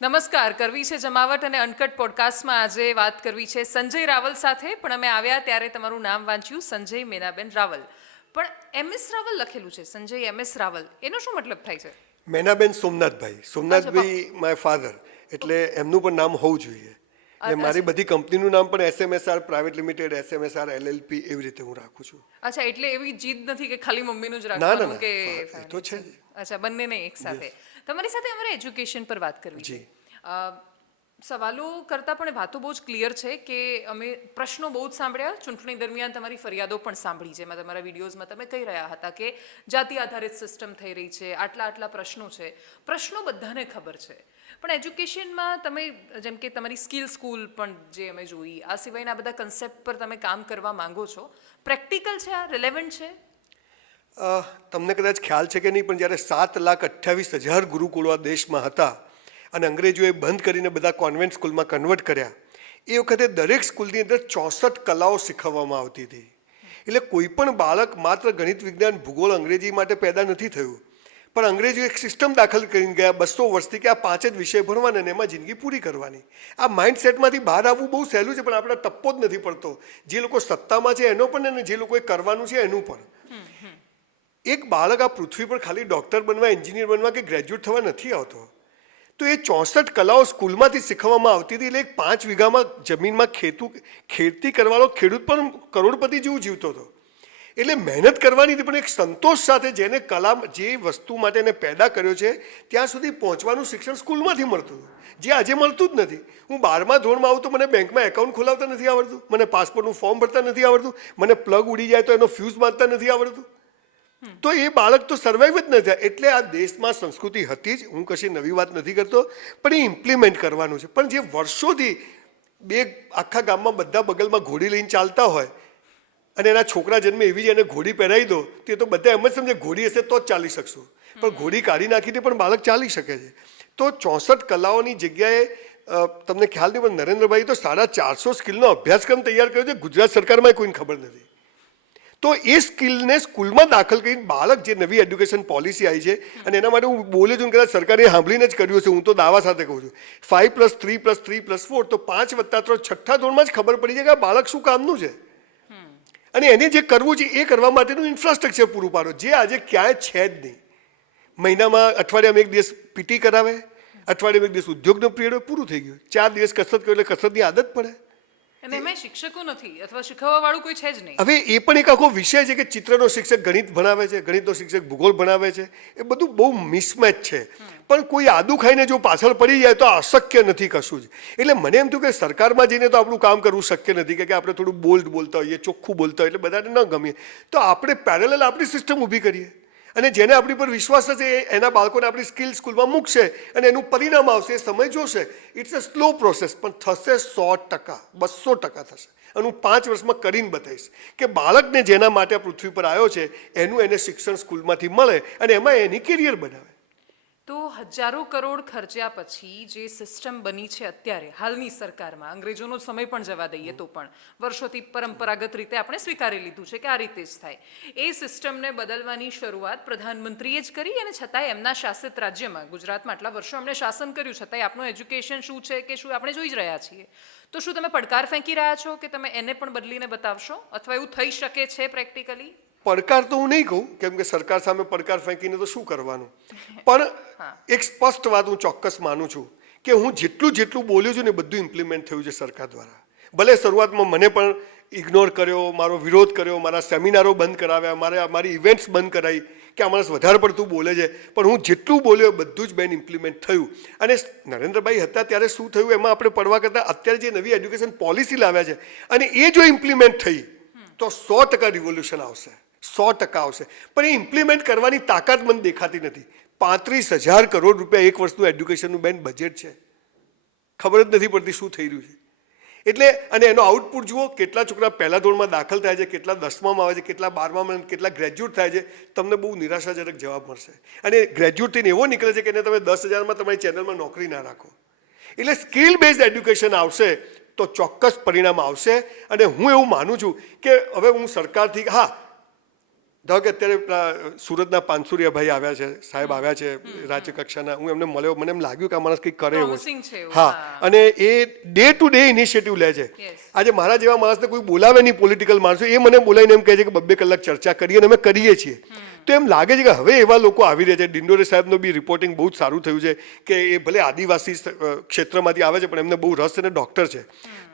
નમસ્કાર, કરવી છે જમાવટ અને અનકટ પોડકાસ્ટમાં આજે વાત કરવી છે સંજય રાવલ સાથે. પણ અમે આવ્યા ત્યારે તમારું નામ વાંચ્યું સંજય મેનાબેન રાવલ, પણ MS રાવલ લખેલું છે. સંજય MS રાવલ, એનો શું મતલબ થાય છે? મેનાબેન સોમનાથભાઈ માય ફાધર, એટલે એમનું પણ નામ હોવું જોઈએ. અને મારી બધી કંપનીનું નામ પણ SMSR private limited, SMSR LLP એવી રીતે હું રાખું છું. અચ્છા, એટલે એવી જીદ નથી કે ખાલી મમ્મીનું જ રાખવાનું કે? એ તો છે. અચ્છા, બંનેને એક સાથે. તમારી સાથે અમારે એજ્યુકેશન પર વાત કરવી છે. સવાલો કરતાં પણ વાતો બહુ જ ક્લિયર છે કે અમે પ્રશ્નો બહુ જ સાંભળ્યા. ચૂંટણી દરમિયાન તમારી ફરિયાદો પણ સાંભળી છે. તમારા વિડીયોઝમાં તમે કહી રહ્યા હતા કે જાતિ આધારિત સિસ્ટમ થઈ રહી છે, આટલા પ્રશ્નો છે. પ્રશ્નો બધાને ખબર છે, પણ એજ્યુકેશનમાં તમે જેમ કે તમારી સ્કિલ સ્કૂલ પણ જે અમે જોઈ, આ સિવાયના બધા કન્સેપ્ટ પર તમે કામ કરવા માંગો છો. પ્રેક્ટિકલ છે, આ રિલેવન્ટ છે? તમને કદાચ ખ્યાલ છે કે નહીં, પણ જ્યારે 7,28,000 ગુરુકુળો આ દેશમાં હતા અને અંગ્રેજોએ બંધ કરીને બધા કોન્વેન્ટ સ્કૂલમાં કન્વર્ટ કર્યા, એ વખતે દરેક સ્કૂલની અંદર 64 કલાઓ શીખવવામાં આવતી હતી. એટલે કોઈ પણ બાળક માત્ર ગણિત, વિજ્ઞાન, ભૂગોળ, અંગ્રેજી માટે પેદા નથી થયું, પણ અંગ્રેજો એક સિસ્ટમ દાખલ કરીને ગયા 200 વર્ષથી કે આ 5 જ વિષય ભણવાના અને એમાં જિંદગી પૂરી કરવાની. આ માઇન્ડસેટમાંથી બહાર આવવું બહુ સહેલું છે, પણ આપણે ટપ્પો જ નથી પડતો. જે લોકો સત્તામાં છે એનો પણ, અને જે લોકોએ કરવાનું છે એનું પણ. એક બાળક આ પૃથ્વી પર ખાલી ડૉક્ટર બનવા, એન્જિનિયર બનવા કે ગ્રેજ્યુએટ થવા નથી આવતો. તો એ 64 કલાઓ સ્કૂલમાંથી શીખવવામાં આવતી હતી. એટલે એક 5 વીઘામાં જમીનમાં ખેતી કરવાનો ખેડૂત પણ કરોડપતિ જેવું જીવતો હતો. એટલે મહેનત કરવાની હતી, પણ એક સંતોષ સાથે જેને કલા, જે વસ્તુ માટે એને પેદા કર્યો છે ત્યાં સુધી પહોંચવાનું શિક્ષણ સ્કૂલમાંથી મળતું હતું, જે આજે મળતું જ નથી. હું 12મા ધોરણમાં આવું તો મને બેંકમાં એકાઉન્ટ ખોલાવતા નથી આવડતું, મને પાસપોર્ટનું ફોર્મ ભરતા નથી આવડતું, મને પ્લગ ઉડી જાય તો એનો ફ્યુઝ બાંધતા નથી આવડતું. તો એ બાળક તો સર્વાઈવ જ ન થાય. એટલે આ દેશમાં સંસ્કૃતિ હતી જ, હું કશી નવી વાત નથી કરતો, પણ એ ઇમ્પ્લિમેન્ટ કરવાનું છે. પણ જે વર્ષોથી આખા ગામમાં બધા બગલમાં ઘોડી લઈને ચાલતા હોય અને એના છોકરા જન્મે એવી જ એને ઘોડી પહેરાવી દો, તે તો બધા એમ જ સમજે ઘોડી હશે તો જ ચાલી શકશું, પણ ઘોડી કાઢી નાખીને પણ બાળક ચાલી શકે છે. તો 64 કલાઓની જગ્યાએ તમને ખ્યાલ નહીં, પણ નરેન્દ્રભાઈ તો 450 સ્કિલનો અભ્યાસક્રમ તૈયાર કર્યો છે. ગુજરાત સરકારમાં કોઈને ખબર નથી. તો એ સ્કિલને સ્કૂલમાં દાખલ કરીને બાળક, જે નવી એડ્યુકેશન પોલિસી આવી છે, અને એના માટે હું બોલ્યો છું, કદાચ સરકારે સાંભળીને જ કર્યું છે, હું તો દાવા સાથે કહું છું, 5+3+3+4 તો 5 + 3 છઠ્ઠા ધોરણમાં જ ખબર પડી જાય કે આ બાળક શું કામનું છે. અને એને જે કરવું છે એ કરવા માટેનું ઇન્ફ્રાસ્ટ્રક્ચર પૂરું પાડો, જે આજે ક્યાંય છે જ નહીં. મહિનામાં અઠવાડિયામાં 1 દિવસ PT કરાવે, અઠવાડિયામાં 1 દિવસ ઉદ્યોગનો પિરિયડ હોય, પૂરું થઈ ગયું. 4 દિવસ કસરત કરો એટલે કસરતની આદત પડે. અને એમાં શિક્ષકો નથી અથવા શીખવવા વાળું કોઈ છે જ નહીં. હવે એ પણ એક આખો વિષય છે કે ચિત્રનો શિક્ષક ગણિત ભણાવે છે, ગણિતનો શિક્ષક ભૂગોળ ભણાવે છે. એ બધું બહુ મિસમેચ છે. પણ કોઈ આદુ ખાઈને જો પાછળ પડી જાય તો અશક્ય નથી કશું જ. એટલે મને એમ થયું કે સરકારમાં જઈને તો આપણું કામ કરવું શક્ય નથી, કે આપણે થોડું બોલ્ડ બોલતા હોઈએ, ચોખ્ખું બોલતા હોઈએ, એટલે બધાને ન ગમીએ. તો આપણે પેરેલલ આપણી સિસ્ટમ ઊભી કરીએ, અને જેને આપણી પર વિશ્વાસ હશે એના બાળકોને આપણી સ્કિલ સ્કૂલમાં મૂકશે, અને એનું પરિણામ આવશે, સમય જોશે. ઇટ્સ અ સ્લો પ્રોસેસ, પણ થશે 100%, 200% થશે. અને હું 5 વર્ષમાં કરીને બતાવીશ કે બાળકને જેના માટે આ પૃથ્વી પર આવ્યો છે એનું એને શિક્ષણ સ્કૂલમાંથી મળે, અને એમાં એની કેરિયર બનાવે. તો હજારો કરોડ ખર્ચ્યા પછી જે સિસ્ટમ બની છે અત્યારે હાલની સરકારમાં, અંગ્રેજોનો સમય પણ જવા દઈએ તો પણ વર્ષોથી પરંપરાગત રીતે આપણે સ્વીકારી લીધું છે કે આ રીતે જ થાય, એ સિસ્ટમને બદલવાની શરૂઆત પ્રધાનમંત્રીએ જ કરી. અને છતાંય એમના શાસિત રાજ્યમાં, ગુજરાતમાં આટલા વર્ષો એમણે શાસન કર્યું, છતાંય આપનું એજ્યુકેશન શું છે કે શું આપણે જોઈ જ રહ્યા છીએ. તો શું તમે પડકાર ફેંકી રહ્યા છો કે તમે એને પણ બદલીને બતાવશો, અથવા એવું થઈ શકે છે પ્રેક્ટિકલી? પડકાર તો હું નહીં કહું, કેમ કે સરકાર સામે પડકાર ફેંકીને તો શું કરવાનું. પણ એક સ્પષ્ટ વાત હું ચોક્કસ માનું છું કે હું જેટલું બોલ્યો છું ને બધું ઇમ્પ્લિમેન્ટ થયું છે સરકાર દ્વારા. ભલે શરૂઆતમાં મને પણ ઇગ્નોર કર્યો, મારો વિરોધ કર્યો, મારા સેમિનારો બંધ કરાવ્યા, મારી ઇવેન્ટ્સ બંધ કરાવી કે આ માણસ વધારે પડતું બોલે છે, પણ હું જેટલું બોલ્યો બધું જ બેન ઇમ્પ્લિમેન્ટ થયું. અને નરેન્દ્રભાઈ હતા ત્યારે શું થયું એમાં આપણે પડવા કરતાં અત્યારે જે નવી એડ્યુકેશન પોલિસી લાવ્યા છે, અને એ જો ઇમ્પ્લિમેન્ટ થઈ તો 100% રિવોલ્યુશન આવશે, 100% આવશે. પણ એ ઇમ્પ્લિમેન્ટ કરવાની તાકાત મને દેખાતી નથી. 35,000 કરોડ રૂપિયા એક વર્ષનું એડ્યુકેશનનું બેન બજેટ છે, ખબર જ નથી પડતી શું થઈ રહ્યું છે. એટલે અને એનો આઉટપુટ જુઓ, કેટલા છોકરા પહેલા ધોરણમાં દાખલ થાય છે, કેટલા 10મામાં આવે છે, કેટલા 12મામાં, કેટલા ગ્રેજ્યુએટ થાય છે. તમને બહુ નિરાશાજનક જવાબ મળશે. અને ગ્રેજ્યુએટ થઈને એવો નીકળે છે કે એને તમે 10,000માં તમારી ચેનલમાં નોકરી ના રાખો. એટલે સ્કિલ બેઝડ એડ્યુકેશન આવશે તો ચોક્કસ પરિણામ આવશે. અને હું એવું માનું છું કે હવે હું સરકારથી, હા, ધારો કે અત્યારે પેલા સુરતના પાનસુરિયાભાઈ આવ્યા છે, સાહેબ આવ્યા છે રાજ્ય કક્ષાના, હું એમને મળ્યો, મને એમ લાગ્યું કે આ માણસ કંઈક કરે એવો Promising છે એવું, હા, હા. અને એ ડે ટુ ડે ઇનિશિયેટિવ લે છે. Yes. આજે મારા જેવા માણસને કોઈ બોલાવે નહીં, પોલિટિકલ માણસો, એ મને બોલાવીને એમ કહે છે કે 2 કલાક ચર્ચા કરીએ, અને અમે કરીએ છીએ. તો એમ લાગે છે કે હવે એવા લોકો આવી રહ્યા છે. ડિંડોરે સાહેબનું બી રિપોર્ટિંગ બહુ જ સારું થયું છે કે એ ભલે આદિવાસી ક્ષેત્રમાંથી આવે છે પણ એમને બહુ રસ અને ડૉક્ટર છે.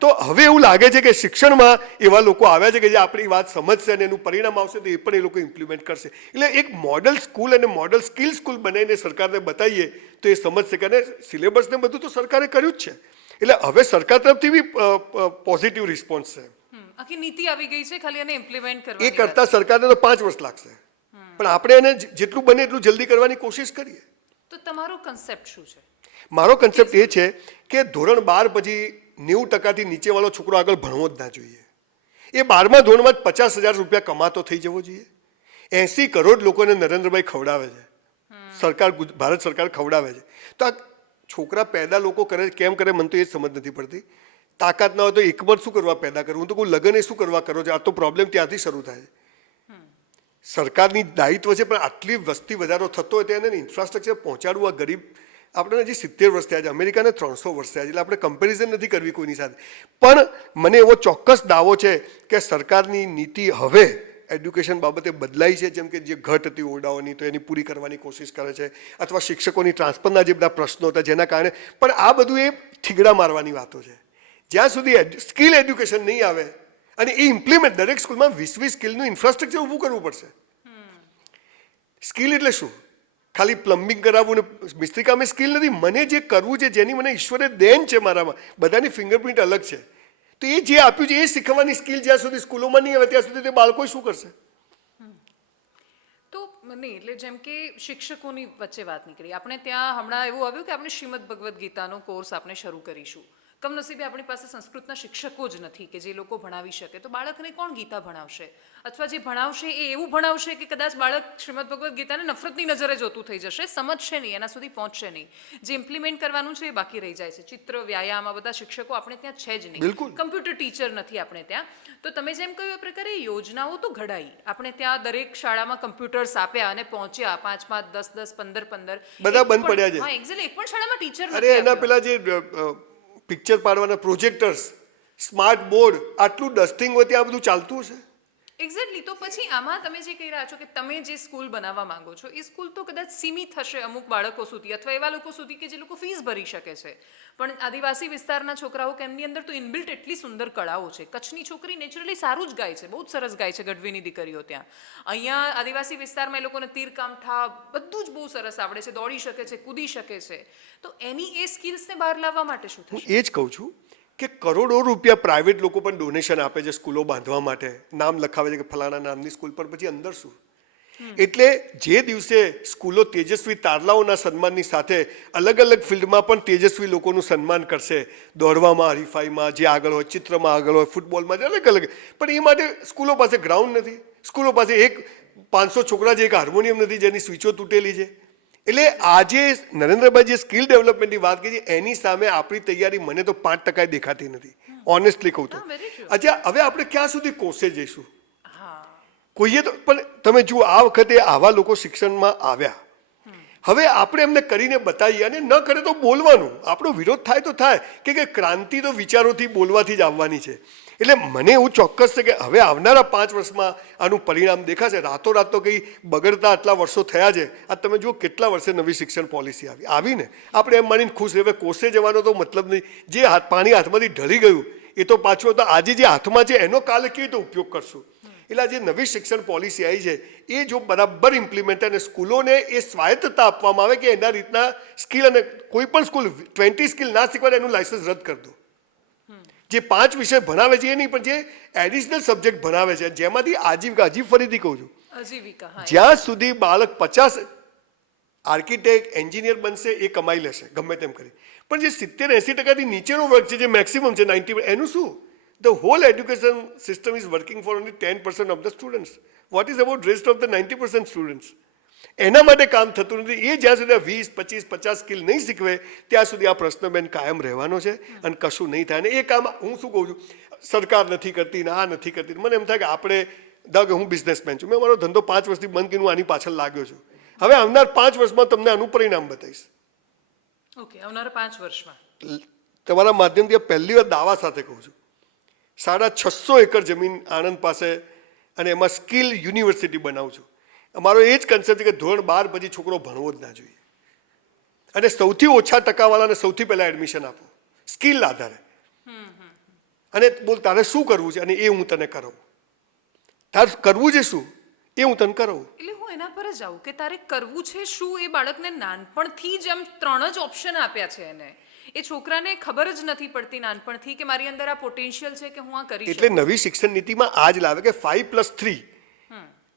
તો હવે એવું લાગે છે કે શિક્ષણમાં એવા લોકો આવ્યા છે કે જે આપણી વાત સમજશે અને એનું પરિણામ આવશે તો એ પણ એ લોકો ઇમ્પ્લિમેન્ટ કરશે. એટલે એક મોડલ સ્કૂલ અને મોડલ સ્કિલ સ્કૂલ બનાવીને સરકારને બતાવીએ તો એ સમજશે કે અને સિલેબસને બધું તો સરકારે કર્યું જ છે. એટલે હવે સરકાર તરફથી બી પોઝિટિવ રિસ્પોન્સ છે. આખી નીતિ આવી ગઈ છે, ખાલી એને ઇમ્પ્લિમેન્ટ કરવાની એ કરતાં સરકારને તો 5 વર્ષ લાગશે, પણ આપણે એને જેટલું બને એટલું જલ્દી કરવાની કોશિશ કરીએ. તો તમારો કન્સેપ્ટ શું છે? મારો કન્સેપ્ટ એ છે કે ધોરણ 12 પછી 90% નીચેવાળો છોકરો આગળ ભણવો જ ના જોઈએ. એ 12મા ધોરણમાં જ 50,000 રૂપિયા કમાતો થઈ જવો જોઈએ. 80 કરોડ લોકોને નરેન્દ્રભાઈ ખવડાવે છે, સરકાર, ભારત સરકાર ખવડાવે છે. તો આ છોકરા પેદા લોકો કરે કેમ કરે, મને તો એ જ સમજ નથી પડતી. તાકાત ના હોય તો એક વર્ષ શું કરવા પેદા કરવું, હું તો કોઈ લગ્ન એ શું કરવા કરો છો? આ તો પ્રોબ્લેમ ત્યાંથી શરૂ થાય. સરકારની દાયિત્વ છે, પણ આટલી વસ્તી વધારો થતો હોય તો એને ઇન્ફ્રાસ્ટ્રક્ચર પહોંચાડવું. આ ગરીબ, આપણે હજી 70 વર્ષ થયા છે, અમેરિકાને 300 વર્ષ થયા છે, એટલે આપણે કમ્પેરિઝન નથી કરવી કોઈની સાથે. પણ મને એવો ચોક્કસ દાવો છે કે સરકારની નીતિ હવે એડ્યુકેશન બાબતે બદલાઈ છે. જેમ કે જે ઘટ હતી ઓરડાઓની, તો એની પૂરી કરવાની કોશિશ કરે છે, અથવા શિક્ષકોની ટ્રાન્સફરના જે બધા પ્રશ્નો હતા જેના કારણે. પણ આ બધું એ ઠીગડા મારવાની વાતો છે. જ્યાં સુધી સ્કિલ એડ્યુકેશન નહીં આવે અને એ ઇમ્પ્લિમેન્ટ, દરેક સ્કૂલમાં 20 સ્કિલનું ઇન્ફ્રાસ્ટ્રક્ચર ઊભું કરવું પડશે. સ્કિલ એટલે શું? ખાલી પ્લમ્બિંગ કરાવવું ને મિસ્ત્રી કામ એ સ્કિલ નથી. મને જે કરવું છે, જેની મને ઈશ્વરે દેન છે મારામાં, બધાની ફિંગરપ્રિન્ટ અલગ છે, તો એ જે આપ્યું છે એ શીખવાની સ્કિલ જ્યાં સુધી સ્કૂલોમાં નહીં આવે ત્યાં સુધી તે બાળકો શું કરશે? તો નહીં, એટલે જેમ કે શિક્ષકોની વચ્ચે વાત નીકળી, આપણે ત્યાં હમણાં એવું આવ્યું કે આપણે શ્રીમદ ભગવદ્ ગીતાનો કોર્સ આપણે શરૂ કરીશું. કમનસીબે આપણી પાસે સંસ્કૃતના શિક્ષકો જ નથી કે જે લોકો ભણાવી શકે. તો બાળકને કોણ ગીતા ભણાવશે? અથવા જે ભણાવશે એ એવું ભણાવશે કે કદાચ બાળક શ્રીમદ ભગવદ્ ગીતાને નફરતની નજરે જોતું થઈ જશે, સમજશે નહીં, એના સુધી પહોંચશે નહીં. જે ઇમ્પ્લિમેન્ટ કરવાનું છે એ બાકી રહી જાય છે. ચિત્ર, વ્યાયામ, આ બધા શિક્ષકો આપણે ત્યાં છે જ નહીં. બિલકુલ. કમ્પ્યુટર ટીચર નથી આપણે ત્યાં. તો તમે જેમ કહ્યું એ પ્રકારે યોજનાઓ તો ઘડાઈ. આપણે ત્યાં દરેક શાળામાં કમ્પ્યુટર્સ આપ્યા અને પહોંચ્યા 5, 10, 15. બધા બંધ પડ્યા છે. હા, એક્ઝેક્ટલી. એક પણ શાળામાં ટીચર અરે નથી એના આપ્યો. પેલા જે પિક્ચર પાડવાના પ્રોજેક્ટર્સ, સ્માર્ટ બોર્ડ, આટલું ડસ્ટિંગ હોય ત્યાં બધું ચાલતું હશે. એક્ઝેક્ટલી. તો પછી આમાં તમે જે કહી રહ્યા છો કે તમે જે સ્કૂલ બનાવવા માંગો છો એ સ્કૂલ તો કદાચ સીમિત હશે અમુક બાળકો સુધી, અથવા એવા લોકો સુધી કે જે લોકો ફીસ ભરી શકે છે. પણ આદિવાસી વિસ્તારના છોકરાઓ કે એમની અંદર તો ઇનબિલ્ટ એટલી સુંદર કળાઓ છે. કચ્છની છોકરી નેચરલી સારું જ ગાય છે, બહુ જ સરસ ગાય છે ગઢવીની દીકરીઓ ત્યાં. અહીંયા આદિવાસી વિસ્તારમાં એ લોકોને તીર કામઠા બધું જ બહુ સરસ આવડે છે, દોડી શકે છે, કૂદી શકે છે. તો એની એ સ્કિલ્સને બહાર લાવવા માટે શું હું થશે? એ જ કહું છું કે કરોડો રૂપિયા પ્રાઇવેટ લોકો પણ ડોનેશન આપે છે સ્કૂલો બાંધવા માટે, નામ લખાવે છે કે ફલાણા નામની સ્કૂલ પર, પછી અંદર શું? એટલે જે દિવસે સ્કૂલો તેજસ્વી તારલાઓના સન્માનની સાથે અલગ અલગ ફિલ્ડમાં પણ તેજસ્વી લોકોનું સન્માન કરશે, દોડવામાં, હરીફાઈમાં જે આગળ હોય, ચિત્રમાં આગળ હોય, ફૂટબોલમાં અલગ અલગ, પણ એ માટે સ્કૂલો પાસે ગ્રાઉન્ડ નથી, સ્કૂલો પાસે 500 છોકરા છે, એક હાર્મોનિયમ નથી જેની સ્વિચો તૂટેલી છે. એટલે આજે નરેન્દ્રભાઈ જે સ્કિલ ડેવલપમેન્ટની વાત કરી છે એની સામે આપણી તૈયારી મને તો 5% દેખાતી નથી, ઓનેસ્ટલી કહું તો. અચ્છા, હવે આપણે ક્યાં સુધી કોસે જઈશું? કોઈએ તો, પણ તમે જુઓ આ વખતે આવા લોકો શિક્ષણમાં આવ્યા, હવે આપણે એમને કરીને બતાવીએ, અને ન કરે તો બોલવાનું. આપણો વિરોધ થાય તો થાય, કે ક્રાંતિ તો વિચારોથી, બોલવાથી જ આવવાની છે. એટલે મને એવું ચોક્કસ છે કે હવે આવનારા 5 વર્ષમાં આનું પરિણામ દેખાશે. રાતોરાત તો કંઈ બગડતા આટલા વર્ષો થયા છે. આ તમે જુઓ કેટલા વર્ષે નવી શિક્ષણ પોલિસી આવીને આપણે એમ માનીને ખુશ રહે, કોસે જવાનો તો મતલબ નહીં. જે પાણી હાથમાંથી ઢળી ગયું એ તો પાછું, તો આજે જે હાથમાં છે એનો કાલે કેવી રીતે ઉપયોગ કરશું? એટલે જે નવી શિક્ષણ પોલિસી આવી છે એ જો બરાબર ઇમ્પ્લિમેન્ટ, અને સ્કૂલોને એ સ્વાયત્તતા આપવામાં આવે કે એના રીતના સ્કિલ, અને કોઈ પણ સ્કૂલ 20 સ્કિલ ના શીખવાડે એનું લાયસન્સ રદ કરી દો. જે 5 વિષય ભણાવે છે એ નહીં, પણ જે એડિશનલ સબ્જેક્ટ ભણાવે છે જેમાંથી આજીવિકા, હજી ફરીથી કહું છું, જ્યાં સુધી બાળક 50 આર્કિટેક્ટ, એન્જિનિયર બનશે એ કમાઈ લેશે ગમે તેમ કરી, પણ જે 70-80% નીચેનો વર્ગ છે, જે મેક્સિમમ છે 90%, એનું શું? The whole education system is working for only 10% of the students. What is about rest of the 90% students? એના માટે કામ થતું નથી. એ જ્યાં સુધી 20, 25, 50 સ્કિલ નહીં શીખવે ત્યાં સુધી આ પ્રશ્ન બેન કાયમ રહેવાનો છે અને કશું નહીં થાય. અને એ કામ હું શું કહું છું, સરકાર નથી કરતી ને આ નથી કરતી. મને એમ થાય કે આપણે ધારો કે હું બિઝનેસમેન છું, મેં મારો ધંધો 5 વર્ષથી બંધ કરીને હું આની પાછળ લાગ્યો છું. હવે આવનાર 5 વર્ષમાં તમને આનું પરિણામ બતાવીશ. ઓકે, આવનારા 5 વર્ષમાં તમારા માધ્યમથી પહેલી વાર દાવા સાથે કહું છું, 650 એકર જમીન આણંદ પાસે અને એમાં સ્કિલ યુનિવર્સિટી બનાવું છું. અમારો એ જ કન્સેપ્ટ છે કે ધોરણ 12 પછી છોકરો ભણવો જ ના જોઈએ અને સૌથી ઓછા ટકાવાળાને સૌથી પહેલાં એડમિશન આપો સ્કિલ આધારે. અને બોલ તારે શું કરવું છે અને એ હું તને કરાવું. તારે કરવું છે શું એ હું તને કરાવું. એટલે હું એના પર જ આવું કે તારે કરવું છે શું. એ બાળકને નાનપણથી જ આમ 3 જ ઓપ્શન આપ્યા છે એને. એ છોકરાને ખબર જ નથી પડતી નાનપણથી કે મારી અંદર આ પોટેન્શિયલ છે કે હું આ કરી શકું. એટલે નવી શિક્ષણ નીતિમાં આ જ લાવે કે 5+3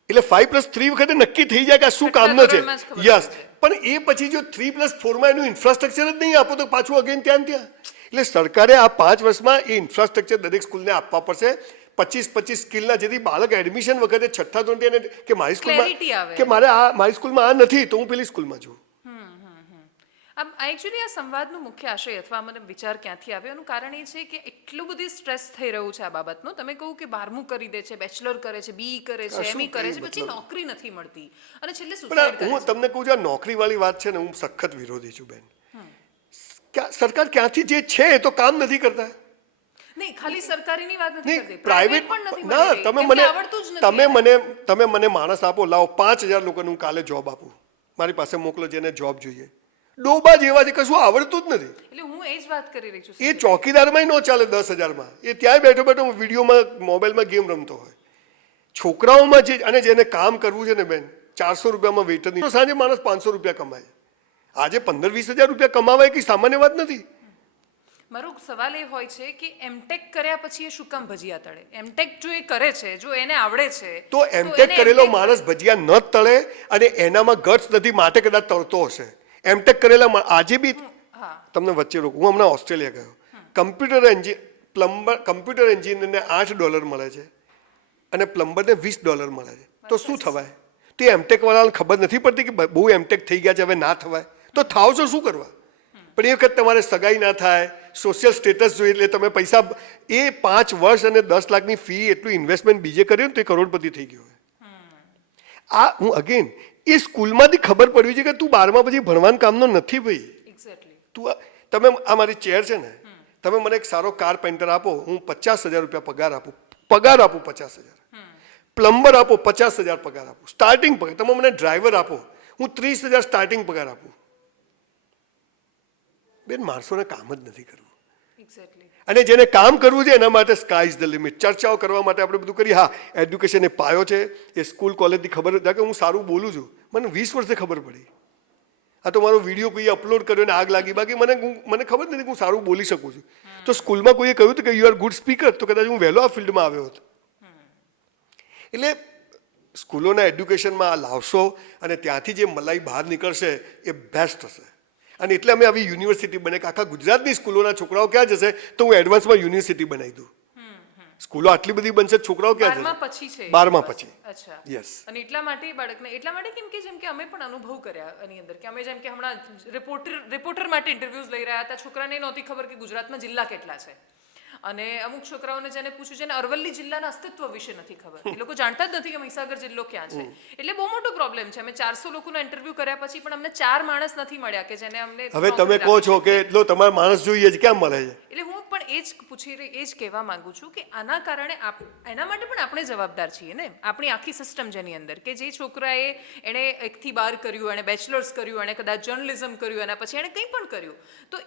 એટલે 5+3 વખતે નક્કી થઈ જાય કે આ શું કામનો છે. યસ, પણ એ પછી જો 3+4 એનું ઇન્ફ્રાસ્ટ્રક્ચર જ નહીં આપો તો પાછું અગેન ત્યાં. એટલે સરકારે આ 5 વર્ષમાં એ ઇન્ફ્રાસ્ટ્રક્ચર દરેક સ્કૂલને આપવા પડશે. 25 સ્કિલના, જેથી બાળક એડમિશન વખતે 6ઠ્ઠા ધોરણથી કે મારી સ્કૂલમાં કે મારી સ્કૂલમાં આ નથી તો હું પેલી સ્કૂલમાં છું. એકચ્યુઅલી આ સંવાદનો મુખ્ય આશય અથવા મને વિચાર ક્યાંથી આવ્યો એનું કારણ એ છે કે એટલું બધું સ્ટ્રેસ થઈ રહ્યું છે આ બાબતનું. તમે કહું કે 12મું કરી દે છે, બેચલર કરે છે, BE કરે છે, ME કરે છે, પછી નોકરી નથી મળતી અને છેલ્લે સુસાઇડ કરે છે. હું તમને કહું છું, આ નોકરીવાળી વાત છે ને, હું સખત વિરોધી છું બેન. સરકાર ક્યાંથી જે છે એ તો કામ નથી કરતા. નહીં, ખાલી સરકારીની વાત નથી કરતી, પ્રાઇવેટ પણ નથી. ના, તમે મને માણસ આપો, લાવો 5000 લોકોને હું કાલે જોબ આપું, મારી પાસે મોકલો જેને જોબ જોઈએ. ડોબા જેવા છે, કશું આવડતું જ નથી. એટલે હું એ જ વાત કરી રહી છું. એ ચોકીદારમાં ન ચાલે 10,000માં, એ ત્યાંય બેઠો બેઠો વિડીયોમાં મોબાઈલમાં ગેમ રમતો હોય. છોકરાઓમાં જે અને જેને કામ કરવું છે ને બેન, 400 રૂપિયામાં વેતન નહીં, સાંજે માણસ 500 રૂપિયા કમાય. આજે 15-20 હજાર રૂપિયા કમાવાય કઈ સામાન્ય વાત નથી. મારો સવાલ એ હોય છે કે એમટેક કર્યા પછી એ શું કામ ભજીયા તળે? એમટેક જો એ કરે છે, જો એને આવડે છે, તો એમટેક કરેલો માણસ ભજીયા ન તળે અને એનામાં ગટ્સ નથી માટે કદાચ તળતો હશે. એમટેક કરેલા આજે બી તમને વચ્ચે રોકું, હું હમણાં ઓસ્ટ્રેલિયા ગયો. કમ્પ્યુટર એન્જિનિયરને $8 મળે છે અને પ્લમ્બરને $20 મળે છે. તો શું થવાય? તે એમટેક વાળાને ખબર નથી પડતી કે બહુ એમટેક થઈ ગયા છે, હવે ના થવાય. તો થાવ છો શું કરવા? પણ એ વખત તમારે સગાઈ ના થાય, સોશિયલ સ્ટેટસ જોઈએ એટલે તમે પૈસા, એ 5 વર્ષ અને 10 લાખની ફી એટલું ઇન્વેસ્ટમેન્ટ બીજે કર્યું ને તો એ કરોડપતિ થઈ ગયો હોય. આ હું અગેન એ સ્કૂલમાંથી ખબર પડવી છે કે તું 12મા પછી ભણવાનું કામનો નથી ભાઈ. તું તમે આ મારી ચેર છે ને, તમે મને એક સારો કારપેન્ટર આપો, હું 50,000 રૂપિયા પગાર આપું 50,000. પ્લમ્બર આપો 50,000 પગાર આપું, સ્ટાર્ટિંગ પગાર. તમે મને ડ્રાઈવર આપો, હું 30,000 સ્ટાર્ટિંગ પગાર આપું. બેન, માણસોને કામ જ નથી કરવું. અને જેને કામ કરવું છે એના માટે સ્કાય ઇઝ ધ લિમિટ. ચર્ચાઓ કરવા માટે આપણે બધું કરીએ. હા, એડ્યુકેશન એ પાયો છે, એ સ્કૂલ કોલેજથી ખબર કે હું સારું બોલું છું, મને 20 વર્ષે ખબર પડી. આ તો મારો વિડીયો કોઈએ અપલોડ કર્યો ને આગ લાગી, બાકી મને ખબર નથી કે હું સારું બોલી શકું છું. તો સ્કૂલમાં કોઈએ કહ્યું હતું કે યુ આર ગુડ સ્પીકર, તો કદાચ હું વહેલો આ ફિલ્ડમાં આવ્યો હતો. એટલે સ્કૂલોના એડ્યુકેશનમાં આ લાવશો અને ત્યાંથી જે મલાઈ બહાર નીકળશે એ બેસ્ટ હશે. અને એટલે અમે આવી યુનિવર્સિટી બને કે આખા ગુજરાતની સ્કૂલોના છોકરાઓ ક્યાં જશે તો હું એડવાન્સમાં યુનિવર્સિટી બનાવી દઉં. સ્કૂલો આટલી બધી બનશે, છોકરાઓ ક્યાં જશે? 12મા પછી. અચ્છા, યસ. અને એટલા માટે બાળકને એટલા માટે કેમ કે જેમ કે અમે પણ અનુભવ કર્યા એની અંદર કે અમે જેમ કે હમણાં રિપોર્ટર માટે ઇન્ટરવ્યુઝ લઈ રહ્યા હતા, છોકરાને નહોતી ખબર કે ગુજરાતમાં જિલ્લા કેટલા છે. અને અમુક છોકરાઓને જેને પૂછ્યું છે ને અરવલ્લી જિલ્લાના અસ્તિત્વ વિશે નથી ખબર, એ લોકો જાણતા જ નથી કે મહીસાગર જિલ્લો ક્યાં છે. એટલે બહુ મોટો પ્રોબ્લેમ છે. અમે 400 લોકોનો ઇન્ટરવ્યુ કર્યા પછી પણ અમને 4 માણસ નથી મળ્યા કે જેને અમને. હવે તમે કહો છો કે એટલો તમારે માણસ જોઈએ છે, ક્યાં મળે છે? એટલે હું પણ એ જ કહેવા માંગુ છું કે આના કારણે એના માટે પણ આપણે જવાબદાર છીએ ને. આપણી આખી સિસ્ટમ જેની અંદર કે જે છોકરાએ એણે 1 થી 12 કર્યું, એણે બેચલર્સ કર્યું, એણે કદાચ જર્નલિઝમ કર્યું, એના પછી એણે કંઈ પણ કર્યું, તો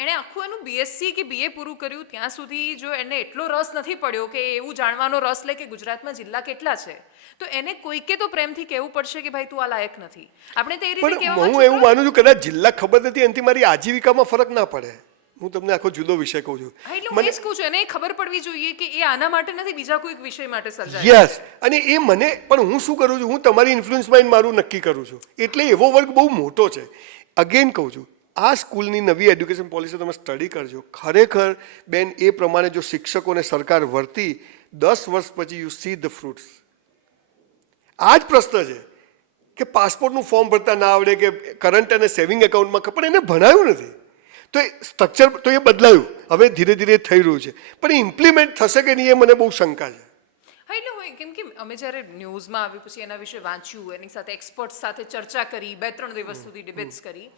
એણે આખું એનું BSc કે BA પૂરું કર્યું ત્યાં સુધી જો એને એટલો રસ નથી પડ્યો કે એવું જાણવાનો રસ લે કે ગુજરાતમાં જિલ્લા કેટલા છે, તો એને કોઈકે તો પ્રેમથી કહેવું પડશે કે ભાઈ તું આ લાયક નથી. આપણે તો એ રીતે કહેવા, હું એવું માનું છું કદાચ જિલ્લા ખબર નથી એનાથી મારી આજીવિકામાં ફરક ના પડે. હું તમને આખો જુદો વિષય કહું છું. એટલે હું એ જ કહું છું, એને ખબર પડવી જોઈએ કે એ આના માટે નથી, બીજા કોઈક વિષય માટે સર્જાય. યસ. અને એ મને પણ હું શું કરું છું, હું તમારી ઇન્ફ્લુઅન્સમાં મારું નક્કી કરું છું. એટલે એવો વર્ગ બહુ મોટો છે. અગેન કહું છું, આ સ્કૂલની નવી એડ્યુકેશન પોલિસી તમે સ્ટડી કરજો. ખરેખર બેન, એ પ્રમાણે જો શિક્ષકોને સરકાર વર્તી 10 વર્ષ પછી યુ સી ધ ફ્રૂટ્સ. આ જ પ્રશ્ન છે કે પાસપોર્ટનું ફોર્મ ભરતા ના આવડે કે કરંટ અને સેવિંગ એકાઉન્ટમાં, પણ એને ભણાવ્યું નથી. તો એ સ્ટ્રક્ચર તો એ બદલાયું, હવે ધીરે ધીરે થઈ રહ્યું છે, પણ ઇમ્પ્લિમેન્ટ થશે કે નહીં એ મને બહુ શંકા છે. એટલે હોય કેમ કે અમે જ્યારે ન્યૂઝમાં આવ્યું પછી એના વિશે વાંચ્યું, એની સાથે એક્સપર્ટ સાથે ચર્ચા કરી, 2-3 દિવસ સુધી ડિબેટ્સ કરી,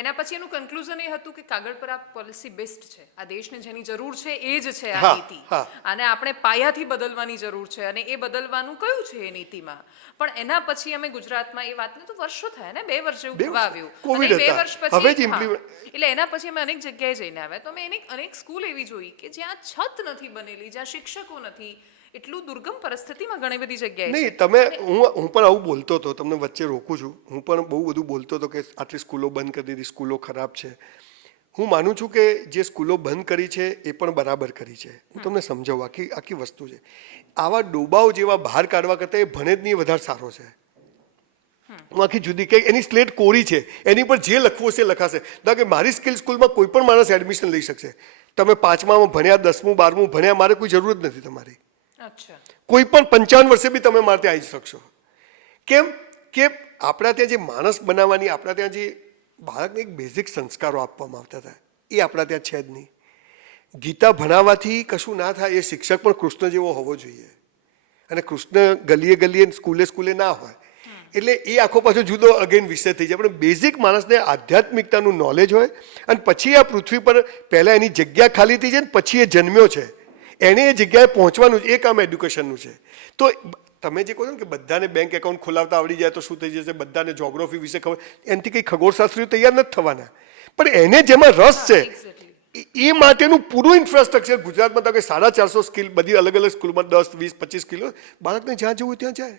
એના પછી એનું કન્ક્લુઝન એ હતું કે કાગળ પર આ પોલિસી બેસ્ટ છે, આ દેશને જેની જરૂર છે એ જ છે આ હા, નીતિ, હા. અને આપણે પાયાથી બદલવાની જરૂર છે, અને એ બદલવાનું કયું છે એ નીતિમાં. પણ એના પછી અમે ગુજરાતમાં એ વાતને તો વર્ષો થયા ને, 2 વર્ષ જેવું 2 થવા વર્ષ. આવ્યું, COVID અને 2 હતા. વર્ષ હવે જ પછી implement- એટલે એના પછી અમે અનેક જગ્યાએ જઈને આવ્યા, તો અમે અનેક સ્કૂલ એવી જોઈ કે જ્યાં છત નથી બનેલી, જ્યાં શિક્ષકો નથી, એટલું દુર્ગમ પરિસ્થિતિમાં ઘણી બધી જગ્યાએ છે. નહીં તમે હું પણ આવું બોલતો હતો, તમને વચ્ચે રોકું છું, હું પણ બહુ બધું બોલતો હતો કે આટલી સ્કૂલો બંધ કરી દીધી, સ્કૂલો ખરાબ છે. હું માનું છું કે જે સ્કૂલો બંધ કરી છે એ પણ બરાબર કરી છે. હું તમને સમજાવું, આખી વસ્તુ છે. આવા ડોબાઓ જેવા બહાર કાઢવા કરતાં એ ભણે જ નહીં, એ વધારે સારો છે. હું આખી જુદી કે એની સ્લેટ કોરી છે, એની પર જે લખવું હશે લખાશે. કારણ કે મારી સ્કિલ સ્કૂલમાં કોઈ પણ માણસ એડમિશન લઈ શકશે. તમે 5માં ભણ્યા, 10મું 12મું ભણ્યા, મારે કોઈ જરૂર જ નથી તમારી. અચ્છા. કોઈ પણ 55 વર્ષે બી તમે મારે ત્યાં આવી શકશો. કેમ કે આપણા ત્યાં જે માણસ બનાવવાની, આપણા ત્યાં જે બાળકને એક બેઝિક સંસ્કારો આપવામાં આવતા હતા એ આપણા ત્યાં છે જ નહીં. ગીતા ભણાવવાથી કશું ના થાય, એ શિક્ષક પણ કૃષ્ણ જેવો હોવો જોઈએ, અને કૃષ્ણ ગલીએ ગલીએ સ્કૂલે ના હોય. એટલે એ આખો પાછો જુદો અગેન વિષય થઈ જાય. પણ બેઝિક માણસને આધ્યાત્મિકતાનું નોલેજ હોય, અને પછી આ પૃથ્વી પર પહેલાં એની જગ્યા ખાલી થઈ જાય ને પછી એ જન્મ્યો છે, એને એ જગ્યાએ પહોંચવાનું જ એ કામ એડ્યુકેશનનું છે. તો તમે જે કહો છો ને કે બધાને બેંક એકાઉન્ટ ખોલાવતા આવડી જાય તો શું થઈ જશે, બધાને જોગ્રાફી વિશે ખબર, એનાથી કંઈ ખગોળશાસ્ત્રીઓ તૈયાર નથી થવાના. પણ એને જેમાં રસ છે એ માટેનું પૂરું ઇન્ફ્રાસ્ટ્રક્ચર ગુજરાતમાં તો કે 450 સ્કિલ બધી અલગ અલગ સ્કૂલમાં 10, 20, 25 કિલો બાળકને જ્યાં જવું ત્યાં જાય.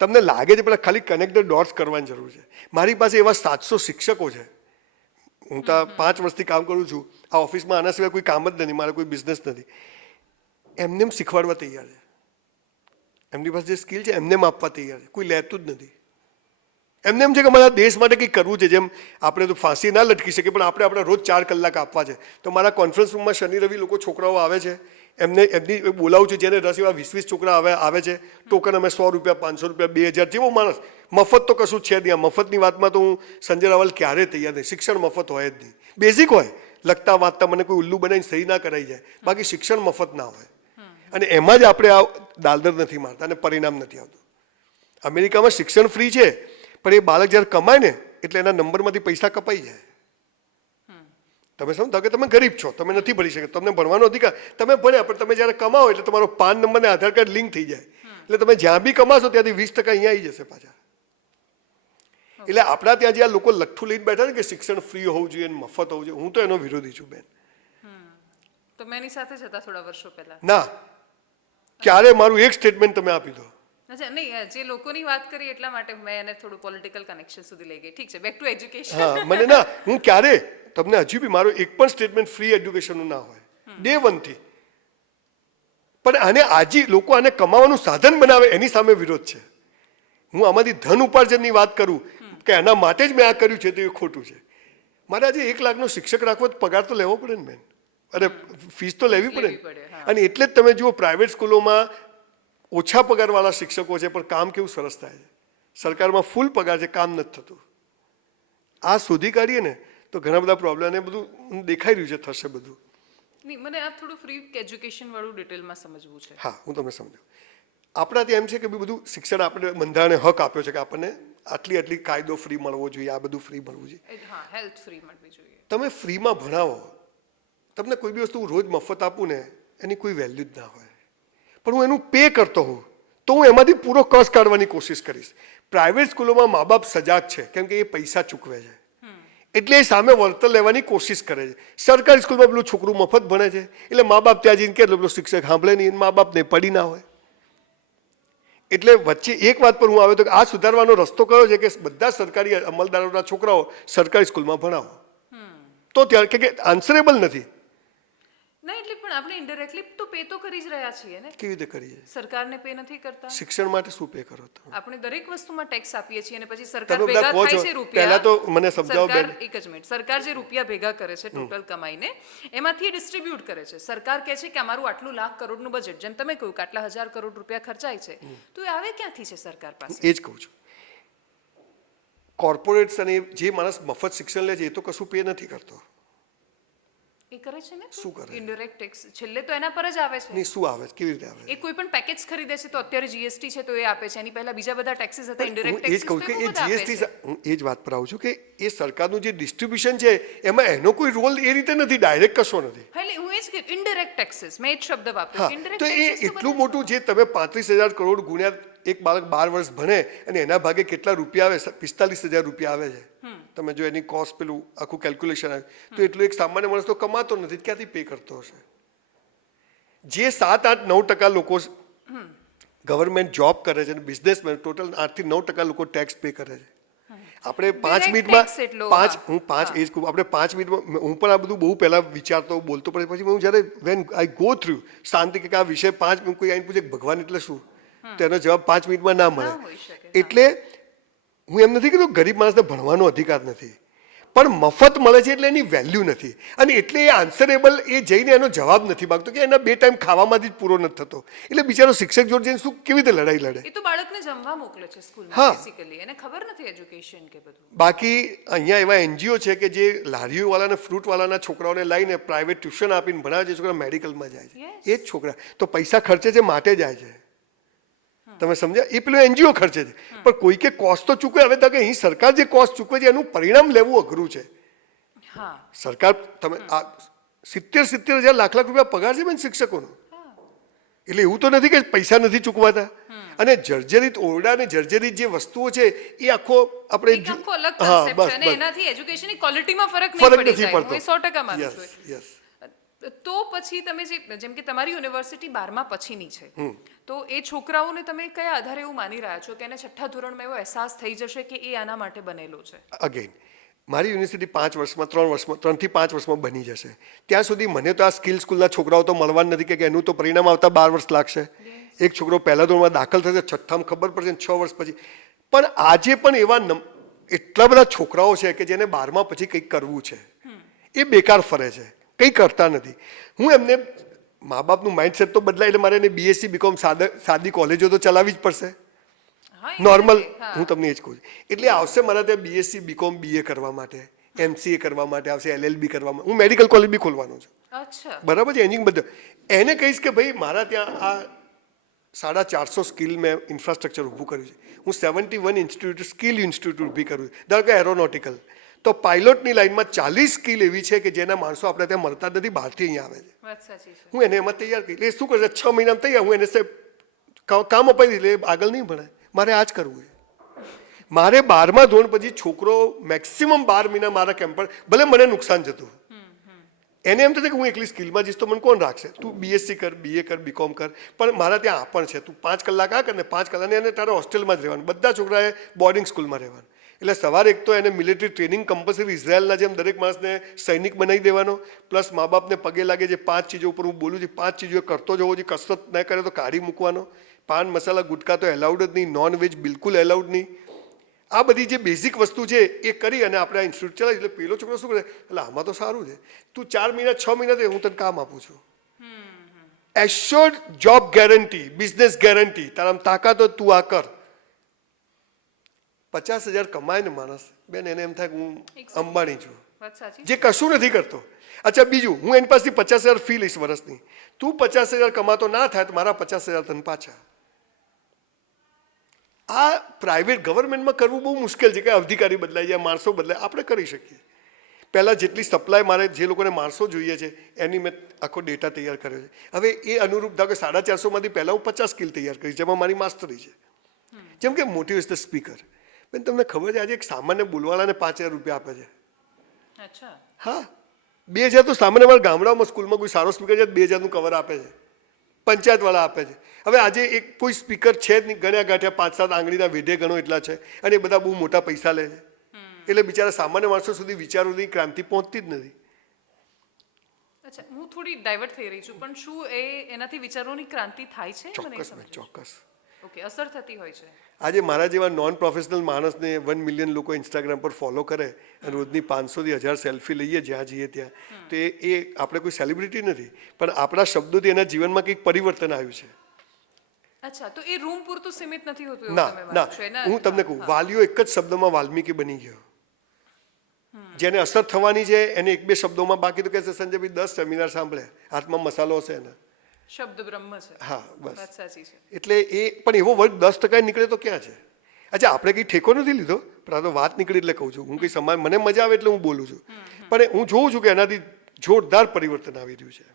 તમને લાગે છે પેલા ખાલી કનેક્ટેડ ડોટ્સ કરવાની જરૂર છે. મારી પાસે એવા 700 શિક્ષકો છે. હું તો 5 વર્ષથી કામ કરું છું આ ઓફિસમાં, આના સિવાય કોઈ કામ જ નથી, મારે કોઈ બિઝનેસ નથી. એમને શીખવાડવા તૈયાર છે, એમની પાસે જે સ્કિલ છે એમને આપવા તૈયાર છે, કોઈ લેતું જ નથી. એમને એમ છે કે મારા દેશ માટે કંઈક કરવું છે. જેમ આપણે તો ફાંસી ના લટકી શકીએ, પણ આપણે રોજ 4 કલાક આપવા છે. તો મારા કોન્ફરન્સ રૂમમાં શનિ રવિ લોકો છોકરાઓ આવે છે, એમની બોલાવું છું, જેને રસ એવા 20 છોકરા આવે છે. ટોકન અમે 100 રૂપિયા, 500 રૂપિયા, 2000, જેવો માણસ. મફત તો કશું છે જ નહીં. મફતની વાતમાં તો હું સંજય રાવલ ક્યારેય તૈયાર નહીં. શિક્ષણ મફત હોય જ નહીં. બેઝિક હોય, લખતા વાંચતા મને કોઈ ઉલ્લુ બનાવીને સહી ના કરાઈ જાય, બાકી શિક્ષણ મફત ના હોય. અને એમાં જ આપણે આ દાલદર નથી મારતા અને પરિણામ નથી આવતું. અમેરિકામાં શિક્ષણ ફ્રી છે, પણ એ બાળક જ્યારે કમાય ને એટલે એના નંબરમાંથી પૈસા કપાઈ જાય. તમે સમજો કે તમે ગરીબ છો, તમે નથી ભણી શકે, તમને ભણવાનો અધિકાર, તમે ભણ્યા, પણ તમે જ્યારે કમાવો એટલે તમારો પાન નંબર ને આધાર કાર્ડ લિંક થઈ જાય, એટલે તમે જ્યાં બી કમાશો ત્યાંથી 20% અહીંયા આવી જશે પાછા. એટલે આપણા ત્યાં જે આ લોકો લઠ્ઠું લઈને બેઠા ને કે શિક્ષણ ફ્રી હોવું જોઈએ, મફત હોવું જોઈએ, હું તો એનો વિરોધી છું બેન. તો મેં એની સાથે જ હતા થોડા વર્ષો પહેલા. ના, ક્યારે મારું એક સ્ટેટમેન્ટ તમે આપી દો. અચ્છા, નહીં, જે લોકોની વાત કરી એટલા માટે મેં એને થોડું પોલિટિકલ કનેક્શન સુધી લઈ ગઈ. ઠીક છે, બેક ટુ એજ્યુકેશન. હા, મને ના, હું ક્યારે તમને હજુ બી મારો એક પણ સ્ટેટમેન્ટ ફ્રી એડ્યુકેશનનું ના હોય, ડે 1 થી. પણ આને આજે લોકો આને કમાવાનું સાધન બનાવે એની સામે વિરોધ છે. હું આમાંથી ધન ઉપાર્જનની વાત કરું કે એના માટે જ મેં આ કર્યું છે તો એ ખોટું છે. મારે આજે 1 લાખનો શિક્ષક રાખવો તો પગાર તો લેવો પડે ને બેન, અરે ફીસ તો લેવી પડે ને. અને એટલે જ તમે જુઓ પ્રાઇવેટ સ્કૂલોમાં ઓછા પગારવાળા શિક્ષકો છે, પણ કામ કેવું સરસ થાય છે. સરકારમાં ફૂલ પગાર છે, કામ નથી થતું. આ શોધી કાઢીએ ને તો ઘણા બધા પ્રોબ્લેમ ને બધું દેખાઈ રહ્યું છે, થશે બધું. નહીં, મને આ થોડું ફ્રી એજ્યુકેશન વાળું ડિટેલમાં સમજવું છે. હા, હું તમને સમજાવું. આપણા ત્યાં એમ છે કે બધું શિક્ષણ આપણે બંધારણે હક આપ્યો છે કે આપણને આટલી કાયદો ફ્રી મળવો જોઈએ, આ બધું ફ્રી મળવું જોઈએ. હા, હેલ્થ ફ્રી મળવી જોઈએ. તમે ફ્રીમાં ભણાવો, તમને કોઈ બી વસ્તુ રોજ મફત આપું ને એની કોઈ વેલ્યુ જ ના હોય. પણ હું એનું પે કરતો હોઉં તો હું એમાંથી પૂરો કસ કાઢવાની કોશિશ કરીશ. પ્રાઇવેટ સ્કૂલોમાં મા બાપ સજાગ છે, કેમ કે એ પૈસા ચૂકવે છે, એટલે એ સામે વળતર લેવાની કોશિશ કરે છે. સરકારી સ્કૂલમાં પેલું છોકરું મફત ભણે છે, એટલે મા બાપ ત્યાં જઈને કે પેલો શિક્ષક સાંભળે નહીં, મા બાપને પડી ના હોય. એટલે વચ્ચે એક વાત પર હું આવ્યો તો કે આ સુધારવાનો રસ્તો કયો છે કે બધા સરકારી અમલદારોના છોકરાઓ સરકારી સ્કૂલમાં ભણાવો. તો ત્યાં કે આન્સરેબલ નથી. ના, એટલે પણ આપણે ઇનડાયરેક્ટલી તો પે તો કરી જ રહ્યા છીએ ને. કેવી રીતે કરીએ? સરકારને પે નથી કરતા. શિક્ષણ માટે શું પે કરો તમે? આપણે દરેક વસ્તુમાં ટેક્સ આપીએ છીએ અને પછી સરકાર તમે બધા ભેગા કહો થાય છો, છે રૂપિયા. પહેલા તો મને સમજાવો બેન. સરકાર, એક જ મિનિટ, સરકાર જે રૂપિયા ભેગા કરે છે ટોટલ કમાઈને એમાંથી ડિસ્ટ્રીબ્યુટ કરે છે. સરકાર કહે છે કે અમારું આટલું લાખ કરોડનું બજેટ, જેમ તમે કહ્યું કે આટલા 1000 કરોડ રૂપિયા ખર્ચાય છે, તો એ આવે ક્યાંથી છે સરકાર પાસે? એ જ કહું છું. કોર્પોરેટ્સ અને જે માણસ મફત શિક્ષણ લે છે એ તો કશું પે નથી કરતો. એ કરે છે ને શું કરે? ઇનડાયરેક્ટ ટેક્સ છેલ્લે તો એના પર જ આવે છે. નહીં, શું આવે છે, કેવી રીતે આવે એ કોઈ પણ પેકેજ ખરીદે છે તો અત્યારે જીએસટી છે તો એ આપે છે, એની પહેલા બીજા બધા ટેક્સીસ હતા હું ઇનડાયરેક્ટ એ જ ટેક્સીસ કહું તો કે એ એ બધા આપે જીએસટી છે. હું એ જ વાત પર આવું છું કે એ સરકારનું જે ડિસ્ટ્રીબ્યુશન છે એમાં એનો કોઈ રોલ એ રીતે નથી, ડાયરેક્ટ કશો નથી. હા, એટલે હું એ જ કે ઇનડાયરેક્ટ ટેક્સીસ મેં એ જ શબ્દ વાપર્યો હા, કે ઇનડાયરેક્ટ તો એ ટેક્સીસ એટલું મોટું જે તમે 35,000 કરોડ ગુણ્યા એક બાળક 12 વર્ષ ભણે અને એના ભાગે કેટલા રૂપિયા આવે, 45,000 રૂપિયા આવે છે. તમે જો એની કોસ્ટ પેલું આખું કેલ્ક્યુલેશન આવે તો એટલું એક સામાન્ય માણસ તો કમાતો નથી, ક્યાંથી પે કરતો હશે? જે 7-8-9% લોકો ગવર્મેન્ટ જોબ કરે છે અને બિઝનેસમેન ટોટલ 8-9% લોકો ટેક્સ પે કરે છે. આપણે 5 Direct મિનિટમાં tax એટલો, હું 5 એ જ કહું, આપણે 5 મિનિટમાં હું પણ આ બધું બહુ પહેલાં વિચારતો બોલતો પડે, પછી હું જ્યારે વેન આઈ ગો થ્રુ શાંતિ કે આ વિષય 5 મિનિટ કોઈ આવીને પૂછે ભગવાન એટલે શું, તો એનો જવાબ 5 મિનિટમાં ના મળે. હોઈ શકે. એટલે હું એમ નથી કીધું ગરીબ માણસને ભણવાનો અધિકાર નથી, પણ મફત મળે છે એટલે એની વેલ્યુ નથી, અને એટલે એ આન્સરેબલ એ જઈને એનો જવાબ નથી માગતો કે એના 2 ટાઈમ ખાવામાંથી જ પૂરો નથી થતો, એટલે બિચારો શિક્ષક જોડે જઈને શું કેવી રીતે લડાઈ લડે? એ તો બાળકને જમવા મોકલે છે સ્કૂલમાં હા. બેસિકલી, એને ખબર નથી એજ્યુકેશન કે બધું. બાકી અહીંયા એવા એનજીઓ છે કે જે લારીઓવાળાને ફ્રૂટવાળાના છોકરાઓને લઈને પ્રાઇવેટ ટ્યુશન આપીને ભણાવે છે, છોકરા મેડિકલમાં જાય છે. Yes. એ જ છોકરા તો પૈસા ખર્ચે છે માટે જાય છે, તમે સમજ્યા? એ પેલું એનજીઓ ખર્ચે છે, પણ કોઈ કે કોસ્ટ તો ચૂકવે. હવે તો કે અહીં સરકાર જે કોસ્ટ ચૂકવે છે એનું પરિણામ લેવું અઘરું છે. હા, સરકાર તમે આ 70,000 લાખ રૂપિયા પગાર છે બેન શિક્ષકોનો, એટલે એવું તો નથી કે પૈસા નથી ચૂકવાતા. અને જર્જરિત ઓરડા ને જર્જરિત જે વસ્તુઓ છે એ આખો આપણે એક આખો અલગ હા, concept બસ, છે અને બસ. એનાથી એજ્યુકેશનની ક્વોલિટીમાં ફરક નહીં ફરક પડી નથી જાય. પડતો. હું એ 100% માનું Yes, છું. yes. તો પછી તમે જેમ કે તમારી યુનિવર્સિટી 12મા પછીની છે, તો એ છોકરાઓને તમે કયા આધારે એવું માની રહ્યા છો કે એને 6ઠ્ઠા ધોરણમાં એવો અહેસાસ થઈ જશે કે એ આના માટે બનેલો છે? અગેન મારી યુનિવર્સિટી 5 વર્ષમાં 3 થી 5 વર્ષમાં બની જશે. ત્યાં સુધી મને તો આ સ્કિલ સ્કૂલના છોકરાઓ તો મળવાના નથી કે એનું તો પરિણામ આવતા 12 વર્ષ લાગશે. એક છોકરો પહેલા ધોરણમાં દાખલ થશે, 6ઠ્ઠામાં ખબર પડશે 6 વર્ષ પછી. પણ આજે પણ એવા એટલા બધા છોકરાઓ છે કે જેને 12મા પછી કંઈક કરવું છે, એ બેકાર ફરે છે, કંઈ કરતા નથી. હું એમને મા બાપનું માઇન્ડસેટ તો બદલાય એટલે મારે એને બીએસસી બીકોમ સાદી કોલેજો તો ચલાવવી જ પડશે, હા, નોર્મલ. હા. હું તમને એ જ કહું છું. એટલે આવશે મારા ત્યાં બીએસસી બીકોમ બીએ કરવા માટે, એમસીએ કરવા માટે આવશે, એલએલબી કરવા માટે. હું મેડિકલ કોલેજ બી ખોલવાનો છું, અચ્છા, બરાબર છે, એન્જિનિયરિંગ બધું. એને કહીશ કે ભાઈ મારા ત્યાં આ 450 સ્કિલ મેં ઇન્ફ્રાસ્ટ્રક્ચર ઊભું કર્યું છે. હું 71 ઇન્સ્ટિટ્યૂટ સ્કિલ ઇન્સ્ટિટ્યૂટ ઊભી કરું છું. ધારો કે એરોનોટિકલ, તો પાયલોટની લાઇનમાં 40 સ્કિલ એવી છે કે જેના માણસો આપણે ત્યાં મળતા જ નથી, બહારથી અહીંયા આવે છે. વાત સાચી છે. હું એને એમાં તૈયાર કરી, એટલે એ શું કરશે 6 મહિનામાં તૈયાર. હું એને કામ અપાઈ દઈશ એટલે આગળ નહીં ભણાય. મારે આ જ કરવું છે. મારે 12મા ધોરણ પછી છોકરો મેક્સિમમ 12 મહિના મારા કેમ્પ પર, ભલે મને નુકસાન જતું, એને એમ થશે કે હું એકલી સ્કિલમાં જઈશ તો મને કોણ રાખશે? તું બીએસસી કર, બીએ કર, બીકોમ કર, પણ મારા ત્યાં આ પણ છે. તું 5 કલાક આ કર ને 5 કલાક એને તારે હોસ્ટેલમાં જ રહેવાનું. બધા છોકરાએ બોર્ડિંગ સ્કૂલમાં રહેવાનું. એટલે સવારે એક તો એને મિલિટરી ટ્રેનિંગ કમ્પલસરી ઇઝરાયલના જેમ દરેક માણસને સૈનિક બનાવી દેવાનો, પ્લસ મા બાપને પગે લાગે જે 5 ચીજો ઉપર હું બોલું છું, 5 ચીજો એ કરતો જવો જોઈએ. કસરત ન કરે તો કાઢી મૂકવાનો. પાન મસાલા ગુટકા તો એલાઉડ જ નહીં, નોન વેજ બિલકુલ એલાઉડ નહીં. આ બધી જે બેઝિક વસ્તુ છે એ કરી અને આપણે આ ઇન્સ્ટિટ્યૂટ ચલાવી. એટલે પેલો છોકરો શું કરે, એટલે આમાં તો સારું છે, તું 4 મહિના 6 મહિના હું તને કામ આપું છું, assured job guarantee, business guarantee, તારામાં તાકાત હોય તું આ કર. 50,000 કમાય ને માણસ બેન, એને એમ થાય કે હું અંબાણી છું, વાત સાચી. જે કશું નથી કરતો. અચ્છા બીજું, હું એની પાસેથી 50,000 ફી લઈશ વર્ષની, તું 50,000 કમાતો ના થાય તો મારા 50,000 તને પાછા. આ પ્રાઇવેટ ગવર્મેન્ટમાં કરવું બહુ મુશ્કેલ છે કે અધિકારી બદલાઈ જાય, માણસો બદલાય. આપણે કરી શકીએ. પહેલાં જેટલી સપ્લાય મારે જે લોકોને માણસો જોઈએ છે એની મેં આખો ડેટા તૈયાર કર્યો છે. હવે એ અનુરૂપ ધારો કે 450માંથી પહેલાં હું 50 સ્કિલ તૈયાર કરી, જેમાં મારી માસ્ટરી છે. જેમ કે મોટિવેશનલ સ્પીકર, બેન તમને ખબર છે આજે એક સામાન્ય બોલવાળાને 5,000 રૂપિયા આપે છે. અચ્છા, હા, 2,000 તો સામાન્ય મારા ગામડાઓમાં સ્કૂલમાં કોઈ સારો સ્પીકર છે 2,000નું કવર આપે છે, પંચાયતવાળા આપે છે. હવે આજે એક કોઈ સ્પીકર છે જ નહીં, ગણ્યા ગાંઠ્યા 5-7 આંગળીના વેઢે ગણો એટલા છે, અને એ બધા બહુ મોટા પૈસા લે છે. એટલે બિચારા સામાન્ય માણસો સુધી વિચારોની ક્રાંતિ પહોંચતી જ નથી. અચ્છા, હું થોડી ડાયવર્ટ થઈ રહી છું, પણ શું એનાથી વિચારોની ક્રાંતિ થાય છે? મને એ ચોક્કસ સમજાય. ચોક્કસ. ઓકે, અસર થતી હોય છે. આજે મારા જેવા નોન પ્રોફેશનલ માણસને 1 મિલિયન લોકો ઇન્સ્ટાગ્રામ પર ફોલો કરે અને રોજની 500થી 1000 સેલ્ફી લઈએ જ્યાં જઈએ ત્યાં, તો એ આપણે કોઈ સેલિબ્રિટી નથી, પણ આપણા શબ્દોથી એના જીવનમાં કંઈક પરિવર્તન આવ્યું છે. અચ્છા, તો એ રૂમ પૂરતું સીમિત નથી હોતું એવું ના તમે ના, માનો છો? હું તમને કહું, વાલીઓ એક જ શબ્દમાં વાલ્મીકી બની ગયો. જેને અસર થવાની છે એને એક બે શબ્દોમાં, બાકી તો કહેશે સંજયભાઈ 10 સેમિનાર સાંભળે, હાથમાં મસાલો હશે એના. શબ્દ બ્રહ્મ છે. હા બસ. વાત સાચી છે. એટલે એ પણ એવો વર્ગ 10% નીકળે તો ક્યાં છે? અચ્છા, આપણે કંઈ ઠેકો નથી લીધો, પણ આ તો વાત નીકળી એટલે કહું છું. હું કંઈ સમાજ મને મજા આવે એટલે હું બોલું છું, પણ હું જોઉં છું કે એનાથી જોરદાર પરિવર્તન આવી રહ્યું છે.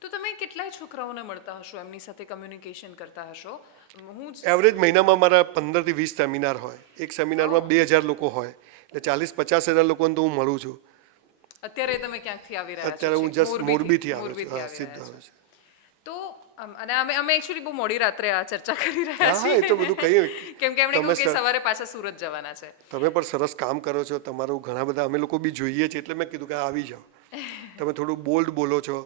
તો તમે કેટલાય છોકરાઓને મળતા હશો, એમની સાથે કમ્યુનિકેશન કરતા હશો? હું એવરેજ મહિનામાં મારા 15 થી 20 સેમિનાર હોય. એક સેમિનારમાં 2000 લોકો હોય, એટલે 40-50 હજાર લોકોને તો હું મળું છું. અત્યારે તમે ક્યાંકથી આવી રહ્યા છો? અત્યારે હું જસ્ટ મોરબીથી આવ્યો છું. મોરબીથી હા, આવી સીધો રહ્યા આવ્યો છો. છું. તો અને અમે એકચ્યુઅલી બહુ મોડી રાત્રે આ ચર્ચા કરી રહ્યા હા, એ તો બધું કહ્યું. કેમ કે એમણે તમે કહ્યું કે સવારે પાછા સુરત જવાના છે. તમે પણ સરસ કામ કરો છો. તમારું ઘણા બધા અમે લોકો બી જોઈએ છીએ, એટલે મેં કીધું કે આવી જાઓ. તમે થોડું બોલ્ડ બોલો છો,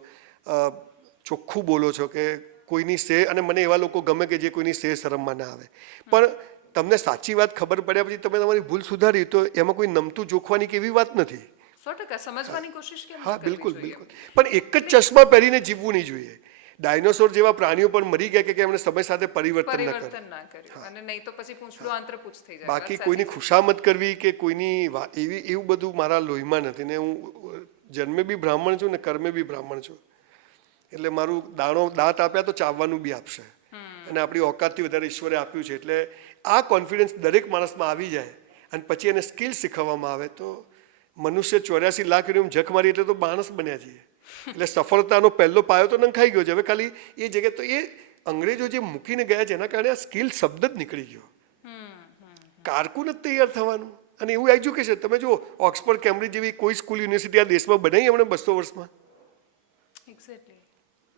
ચોખ્ખું બોલો છો, કે કોઈની સે, અને મને એવા લોકો ગમે કે જે કોઈની સે શરમમાં ના આવે. પણ તમને સાચી વાત ખબર પડ્યા પછી તમે તમારી ભૂલ સુધારી, તો એમાં કોઈ નમતું જોખવાની કે એવી વાત નથી. 100% સમજવાની કોશિશ કેમ હા, ન કરવી બિલકુલ જોઈએ? બિલકુલ. પણ એક જ ચશ્મા પહેરીને જીવવું નહીં જોઈએ. ડાયનોસોર જેવા પ્રાણીઓ પણ મરી ગયા કે એમણે સમય સાથે પરિવર્તન ન કર્યું. પરિવર્તન ના કર્યું, અને નહીં તો પછી પૂંછડું આંતરપૂછ થઈ જાય. બાકી વાત કોઈની સાચી છે. ખુશામત કરવી કે કોઈની એવું બધું મારા લોહીમાં નથી. ને હું જન્મે બી બ્રાહ્મણ છું ને કર્મે બી બ્રાહ્મણ છું, એટલે મારું દાંત આપ્યા તો ચાવવાનું બી આપશે, અને આપણી ઓકાતથી વધારે ઈશ્વરે આપ્યું છે. એટલે આ કોન્ફિડન્સ દરેક માણસમાં આવી જાય, અને પછી એને સ્કિલ શીખવવામાં આવે, તો મનુષ્ય 84 લાખ રૂપિયા જખ મારી એટલે તો માણસ બન્યા છીએ. એટલે સફળતાનો પહેલો પાયો તો નંખાઈ ગયો છે. હવે ખાલી એ જગ્યાએ તો એ અંગ્રેજો જે મૂકીને ગયા છે એના કારણે આ સ્કિલ શબ્દ જ નીકળી ગયો. કારકુન જ તૈયાર થવાનું. અને એવું એજ્યુકેશન તમે જો, ઓક્સફર્ડ કેમ્બ્રિજ જેવી કોઈ સ્કૂલ યુનિવર્સિટી આ દેશમાં બનાવી એમણે 200 વર્ષમાં. એક્ઝેક્ટલી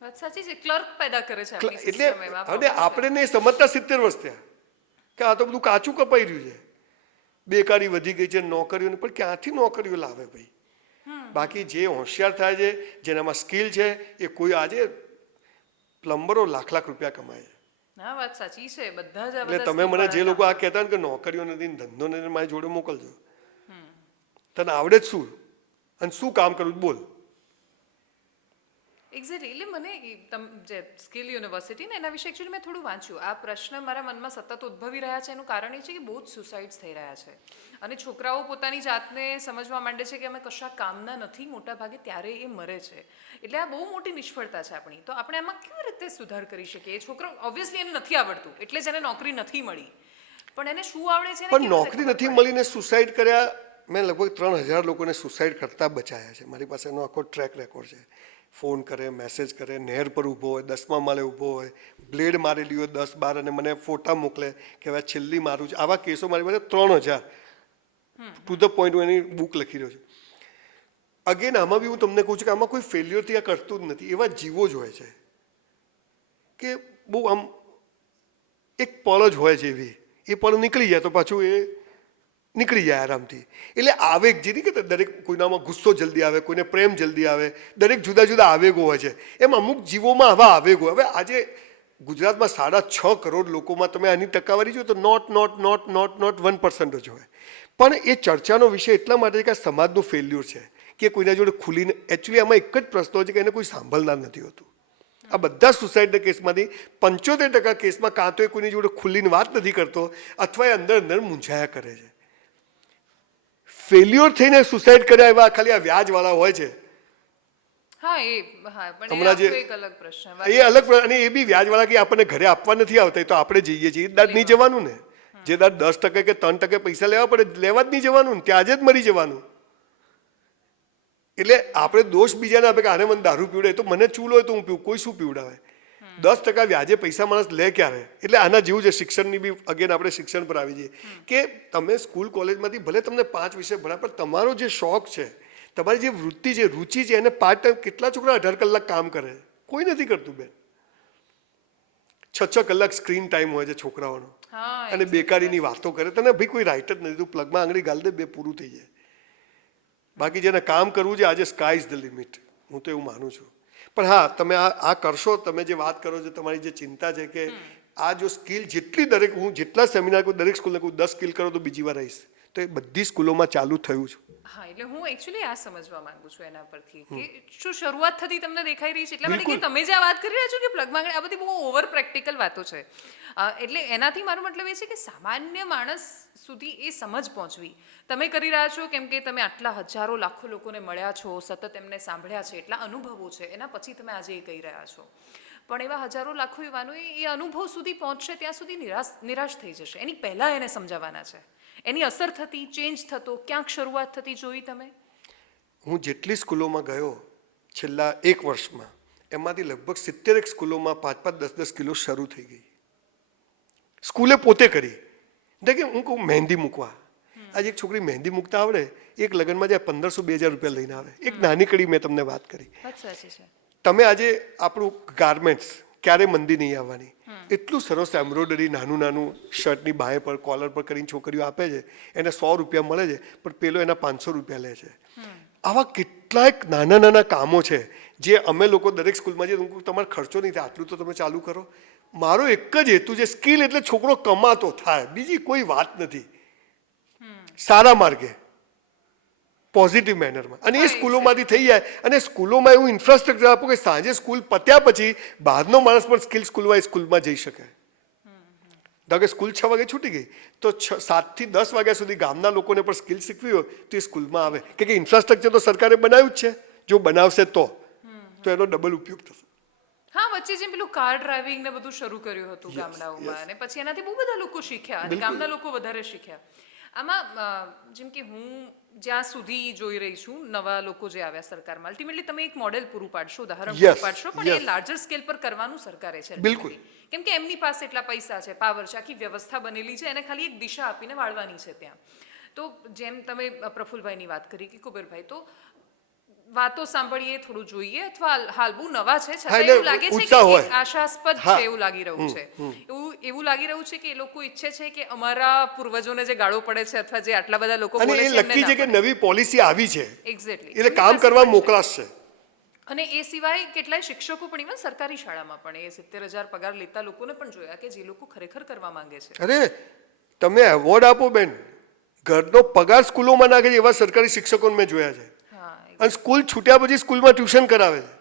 વાત સાચી છે. ક્લર્ક પેદા કરે છે આપણી એટલે સિસ્ટમ એમાં. હવે આપણે ને સમજતા 70 વર્ષ થયા કે આ તો બધું કાચું કપાઈ રહ્યું છે. બેકારી વધી ગઈ છે, નોકરીઓને પણ ક્યાંથી નોકરીઓ લાવે ભાઈ? બાકી જે હોશિયાર થાય છે, જેનામાં સ્કિલ છે, એ કોઈ આજે પ્લમ્બરો લાખ રૂપિયા કમાય છે. ના, વાત સાચી છે. બધા જ આ એટલે બધા તમે મને જે skill લોકો આ કહેતા ને કે નોકરીઓ નથી ને ધંધો નથી, મારી જોડે મોકલજો. તને આવડે જ શું અને શું કામ કરવું બોલ. એક્ઝેક્ટલી. એટલે મને જે સ્કિલ યુનિવર્સિટી ને એના વિશે એકચ્યુઅલી મેં થોડું વાંચ્યું. આ પ્રશ્ન મારા મનમાં સતત ઉદ્ભવી રહ્યા છે. એનું કારણ એ છે કે બહુ જ સુસાઇડ્સ થઈ રહ્યા છે, અને છોકરાઓ પોતાની જાતને સમજવા માંડે છે કે અમે કશા કામના નથી મોટા ભાગે, ત્યારે એ મરે છે. એટલે આ બહુ મોટી નિષ્ફળતા છે આપણી. તો આપણે આમાં કેવી રીતે સુધાર કરી શકીએ? એ છોકરો ઓબ્વિયસલી એને નથી આવડતું, એટલે જ એને નોકરી નથી મળી, પણ એને શું આવડે છે? પણ નોકરી નથી મળીને સુસાઇડ કર્યા. મેં લગભગ 3000 લોકોને સુસાઇડ કરતા બચાયા છે. મારી પાસે એનો આખો ટ્રેક રેકોર્ડ છે. ફોન કરે, મેસેજ કરે, નહેર પર ઊભો હોય, 10મા માળે ઊભો હોય, બ્લેડ મારેલી હોય 10-12, અને મને ફોટા મોકલે કે હવે છેલ્લી મારું છે. આવા કેસો મારી પાસે 3000 ટુ ધ પોઈન્ટ. હું એની બુક લખી રહ્યો છું. અગેન આમાં બી હું તમને કહું છું કે આમાં કોઈ ફેલ્યોરથી આ કરતું જ નથી. એવા જીવો જ હોય છે કે બહુ આમ એક પળ જ હોય છે એવી, એ પળ નીકળી જાય તો પાછું એ નીકળી જાય આરામથી. એટલે આવેગ જે નહીં કે દરેક કોઈનામાં ગુસ્સો જલ્દી આવે, કોઈને પ્રેમ જલ્દી આવે, દરેક જુદા જુદા આવેગો હોય છે. એમ અમુક જીવોમાં આવા આવેગો. હવે આજે ગુજરાતમાં 6.5 કરોડ લોકોમાં તમે આની ટકાવારી જો તો નોટ 1% જ હોય. પણ એ ચર્ચાનો વિષય એટલા માટે છે કે આ સમાજનું ફેલ્યુર છે કે કોઈના જોડે ખુલીને, એકચ્યુઅલી આમાં એક જ પ્રશ્ન હોય છે કે એને કોઈ સાંભળનાર નથી હોતું. આ બધા સુસાઇડના કેસમાંથી 75% કેસમાં કાં તો એ કોઈની જોડે ખુલ્લીને વાત નથી કરતો, અથવા એ અંદર મૂંઝાયા કરે છે. ફેલ્યોર થઈને સુસાઇડ કર્યા એવા ખાલી આ વ્યાજવાળા હોય છે. હા, પણ હમણાં જે એક અલગ પ્રશ્ન. એ અલગ, અને એ બી વ્યાજવાળા કે આપણને ઘરે આપવા નથી આવતા, તો આપણે જઈએ છીએ. એ દાદ નહીં જવાનું ને. જે દાદ 10% કે 3% પૈસા લેવા પડે, લેવા જ નહીં જવાનું ને, ત્યાં જ મરી જવાનું. એટલે આપણે દોષ બીજાને આપે કે આને મને દારૂ પીવડે, તો મને ચૂલ હોય તો હું પીવું, કોઈ શું પીવડાવે? 10% વ્યાજે પૈસા માણસ લે ક્યારે? એટલે આના જેવું છે. શિક્ષણની બી અગેન આપણે શિક્ષણ પર આવી જઈએ કે તમે સ્કૂલ કોલેજમાંથી ભલે તમને 5 વિષય ભણ્યા, પણ તમારો જે શોખ છે, તમારી જે વૃત્તિ છે, રુચિ છે, એને પાર્ટ ટાઈમ કેટલા છોકરા 18 કલાક કામ કરે? કોઈ નથી કરતું બેન. 6 કલાક સ્ક્રીન ટાઈમ હોય છે છોકરાઓનો, અને બેકારીની વાતો કરે. તને ભાઈ કોઈ રાઈટ જ નથી, તું પ્લગમાં આંગળી ગાલ દે, બે પૂરું થઈ જાય. બાકી જેને કામ કરવું છે, આજે સ્કાય ઇઝ ધ લિમિટ. હું તો એવું માનું છું. પણ હા, તમે આ કરશો, તમે જે વાત કરો છો, તમારી જે ચિંતા છે કે આ જો સ્કિલ જેટલી દરેક, હું જેટલા સેમિનાર કરું, દરેક સ્કૂલને કહું 10 સ્કિલ કરો તો બીજી વાર આવીશ, તો એ બધી સ્કૂલોમાં ચાલુ થયું છે. હા, એટલે હું એકચ્યુઅલી આ સમજવા માંગુ છું એના પરથી કે શું શરૂઆત થતી તમને દેખાઈ રહી છે એટલા માટે કે તમે જે આ વાત કરી રહ્યા છો કે પ્લગમાં આ બધી બહુ ઓવર પ્રેક્ટિકલ વાતો છે. એટલે એનાથી મારો મતલબ એ છે કે સામાન્ય માણસ સુધી એ સમજ પહોંચવી તમે કરી રહ્યા છો, કેમ કે તમે આટલા હજારો લાખો લોકોને મળ્યા છો, સતત એમને સાંભળ્યા છે, એટલા અનુભવો છે, એના પછી તમે આજે એ કહી રહ્યા છો. પણ એવા હજારો લાખો યુવાનો એ અનુભવ સુધી પહોંચશે ત્યાં સુધી નિરાશ થઈ જશે. એની પહેલાં એને સમજાવવાના છે. એની અસર થતી, ચેન્જ થતો, ક્યાંક શરૂઆત થતી જોઈ તમે? હું જેટલી સ્કૂલોમાં ગયો છેલ્લા 1 વર્ષમાં, એમાંથી લગભગ 70 સ્કૂલોમાં 5-5, 10-10 કિલો શરૂ થઈ ગઈ. સ્કૂલે પોતે કરી. કે હું કહું મહેંદી મૂકવા, આજે એક છોકરી મહેંદી મૂકતા આવડે, એક લગ્નમાં જાય 1500-2000 રૂપિયા લઈને આવે. એક નાની કડી મેં તમને વાત કરી. તમે આજે આપણું ગાર્મેન્ટ્સ ક્યારે મંદી નહીં આવવાની, એટલું સરસ એમ્બ્રોઇડરી નાનું નાનું શર્ટની બાંય પર કોલર પર કરીને છોકરીઓ આપે છે, એને 100 રૂપિયા મળે છે, પણ પેલો એના 500 રૂપિયા લે છે. આવા કેટલાક નાના નાના કામો છે જે અમે લોકો દરેક સ્કૂલમાં જે તમારો ખર્ચો નહીં થાય આટલું તો તમે ચાલુ કરો. મારો એક જ હેતુ છે, સ્કિલ એટલે છોકરો કમાતો થાય, બીજી કોઈ વાત નથી. સારા માર્ગે, પોઝિટિવ મેનરમાં, અને એ સ્કૂલોમાંથી થઈ જાય. અને સ્કૂલોમાં એવું ઇન્ફ્રાસ્ટ્રક્ચર આપો કે સાંજે સ્કૂલ પત્યા પછી બહારનો માણસ પણ સ્કૂલમાં જઈ શકે. ધારો કે સ્કૂલ 6 વાગે છૂટી ગઈ તો 7 થી 10 વાગ્યા સુધી ગામના લોકોને પણ સ્કિલ શીખવી હોય તો એ સ્કૂલમાં આવે, કે ઇન્ફ્રાસ્ટ્રક્ચર તો સરકારે બનાવ્યું જ છે. જો બનાવશે તો એનો ડબલ ઉપયોગ થશે. હા, વચ્ચે જેમ પેલું કાર ડ્રાઇવિંગ ને બધું શરૂ કર્યું હતું ગામડાઓમાં, અને પછી એનાથી બહુ બધા લોકો શીખ્યા અને ગામના લોકો વધારે શીખ્યા. આમાં જેમ કે હું જ્યાં સુધી જોઈ રહી છું, નવા લોકો જે આવ્યા સરકારમાં, અલ્ટિમેટલી તમે એક મોડેલ પૂરું પાડશો, ઉદાહરણ પૂરું પાડશો, પણ એ લાર્જર સ્કેલ પર કરવાનું સરકારે છે. બિલકુલ. કેમ કે એમની પાસે એટલા પૈસા છે, પાવર છે, આખી વ્યવસ્થા બનેલી છે, એને ખાલી એક દિશા આપીને વાળવાની છે ત્યાં. તો જેમ તમે પ્રફુલભાઈની વાત કરી કે કુબેરભાઈ, તો વાતો સાંભળીએ, થોડું જોઈએ, અથવા હાલ બહુ નવા છે છતાં એવું લાગે છે કે એક આશાસ્પદ છે એવું લાગી રહ્યું છે. એવું લાગી રહ્યું છે કે એ લોકો ઈચ્છે છે કે અમારા પૂર્વજોને જે ગાળો પડે છે અથવા જે આટલા બધા લોકો બોલે છે, અને એ લખી છે કે નવી પોલિસી આવી છે, એક્ઝેક્ટલી, એટલે કામ કરવા મોકલાશે. અને એ સિવાય કેટલાય શિક્ષકો પણ ઇવન સરકારી શાળામાં પણ એ 70,000 પગાર લેતા લોકોને પણ જોયા કે જે લોકો ખરેખર કરવા માંગે છે. અરે તમે એવોર્ડ આપો બેન, ઘરનો પગાર સ્કૂલોમાં નાખે છે એવા સરકારી શિક્ષકોને મેં જોયા છે. અને સ્કૂલ છૂટ્યા પછી સ્કૂલમાં ટ્યુશન કરાવે છે,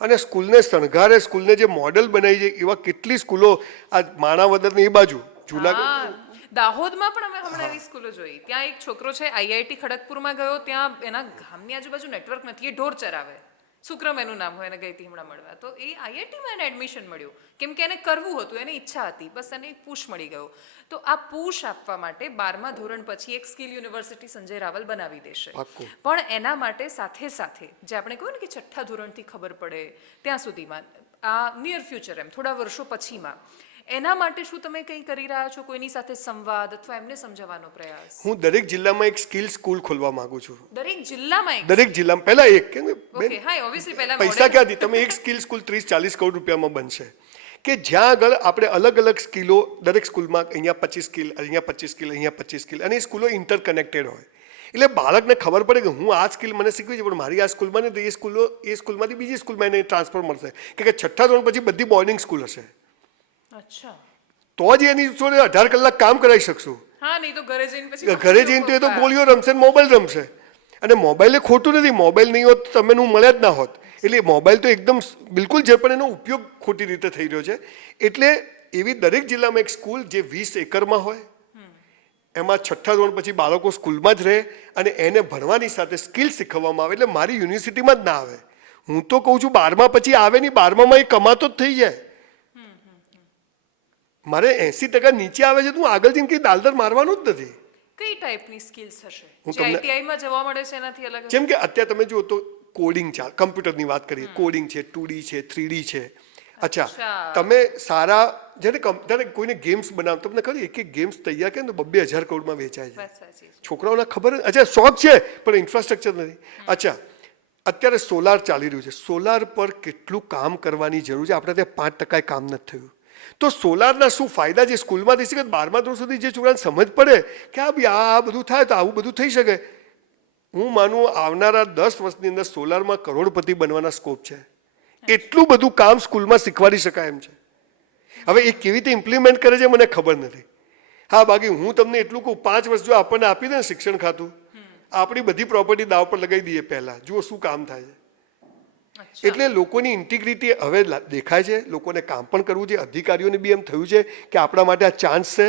અને સ્કૂલને શણગારે, સ્કૂલને જે મોડેલ બનાવી છે એવા કેટલી સ્કૂલો આ માણાવદરની એ બાજુ જુનાગઢ, દાહોદમાં પણ અમે હમણાં એવી સ્કૂલો જોઈ. ત્યાં એક છોકરો છે IIT ખડગપુરમાં ગયો, ત્યાં એના ગામની આજુબાજુ નેટવર્ક નથી, એ ઢોર ચરાવે. સુક્રમ એનું નામ હોય, એને ગઈ હતી હમણાં મળવા, તો એ IITમાં એને એડમિશન મળ્યું કેમ કે એને કરવું હતું, એની ઈચ્છા હતી, બસ એને એક પુશ મળી ગયો. તો આ પુશ આપવા માટે 12મા ધોરણ પછી એક સ્કિલ યુનિવર્સિટી સંજય રાવલ બનાવી દેશે, પણ એના માટે સાથે સાથે જે આપણે કહ્યું ને કે 6ઠ્ઠા ધોરણથી ખબર પડે ત્યાં સુધીમાં, આ નિયર ફ્યુચર, એમ થોડા વર્ષો પછીમાં, એના માટે શું તમે કંઈ કરી રહ્યા છો? કોઈની સાથે સંવાદ અથવા એમને સમજાવવાનો પ્રયાસ? હું દરેક જિલ્લામાં એક સ્કિલ સ્કૂલ ખોલવા માંગુ છું. દરેક જિલ્લામાં પહેલા એક, કેમ ઓકે, હા, ઓબ્વિયસલી પહેલા પૈસા ક્યાંથી? તમે એક સ્કિલ સ્કૂલ 30-40 કરોડ રૂપિયામાં બનશે, કે જ્યાં આગળ આપણે અલગ અલગ સ્કિલો દરેક સ્કૂલમાં, અહીંયા 25 સ્કિલ, અહીંયા 25 સ્કિલ, અહીંયા 25 સ્કિલ, અને એ સ્કૂલો ઇન્ટરકનેક્ટેડ હોય. એટલે બાળકને ખબર પડે કે હું આ સ્કિલ મને શીખવી છે, પણ મારી આ સ્કૂલમાં નહીં, તો એ સ્કૂલમાંથી બીજી સ્કૂલમાં એને ટ્રાન્સફર મળશે, કે 6ઠ્ઠા ધોરણ પછી બધી બોર્ડિંગ સ્કૂલ હશે. અચ્છા, તો જ એની જોડે 18 કલાક કામ કરાવી શકશું. હા, નહીં તો ઘરે જઈને તો એ તો ગોળીઓ રમશે, મોબાઈલ રમશે. અને મોબાઈલ એ ખોટું નથી, મોબાઈલ નહીં હોત તો તમે મળ્યા જ ના હોત. એટલે મોબાઈલ તો એકદમ બિલકુલ છે, પણ એનો ઉપયોગ ખોટી રીતે થઈ રહ્યો છે. એટલે એવી દરેક જિલ્લામાં એક સ્કૂલ જે 20 એકરમાં હોય, એમાં 6ઠ્ઠા ધોરણ પછી બાળકો સ્કૂલમાં જ રહે અને એને ભણવાની સાથે સ્કિલ શીખવવામાં આવે. એટલે મારી યુનિવર્સિટીમાં જ ના આવે, હું તો કહું છું 12મા પછી આવે નહીં, 12મામાં એ કમાતો જ થઈ જાય. મારે 80% નીચે આવે છે, હું આગળ જઈને કંઈ દાલદર મારવાનું જ નથી. કઈ ટાઈપની સ્કિલ્સ હશે જે આઈટીઆઈમાં જોવા મળે છે એનાથી અલગ? જેમ કે અત્યારે તમે જુઓ તો કોડિંગ ચાલે, કમ્પ્યુટરની વાત કરીએ, કોડિંગ છે, 2D છે, 3D છે. અચ્છા, તમે સારા જ્યારે કોઈને ગેમ્સ બનાવ, તમને ખબર એક ગેમ્સ તૈયાર કરે ને તો 2,000 કરોડમાં વેચાય છે. છોકરાઓને ખબર, અચ્છા શોખ છે પણ ઇન્ફ્રાસ્ટ્રક્ચર નથી. અચ્છા, અત્યારે સોલાર ચાલી રહ્યું છે, સોલાર પર કેટલું કામ કરવાની જરૂર છે, આપણે ત્યાં 5% કામ નથી થયું. તો સોલારના શું ફાયદા છે સ્કૂલમાં થઈ શકે? 12મા ધોરણ સુધી જે છોકરાને સમજ પડે કે આ બધું થાય તો આવું બધું થઈ શકે. હું માનું આવનારા 10 વર્ષની અંદર સોલારમાં કરોડપતિ બનવાના સ્કોપ છે. એટલું બધું કામ સ્કૂલમાં શીખવાડી શકાય એમ છે. હવે એ કેવી રીતે ઇમ્પ્લિમેન્ટ કરે છે મને ખબર નથી. હા, બાકી હું તમને એટલું કહું, 5 વર્ષ જો આપણને આપી દે ને શિક્ષણ ખાતું, આપણી બધી પ્રોપર્ટી દાવ પર લગાવી દઈએ પહેલા, જુઓ શું કામ થાય છે. અચ્છા. એટલે લોકોની ઇન્ટિગ્રિટી હવે દેખાય છે, લોકોને કામ પણ કરવું છે, અધિકારીઓને બી એમ થયું છે કે આપણા માટે આ ચાન્સ છે,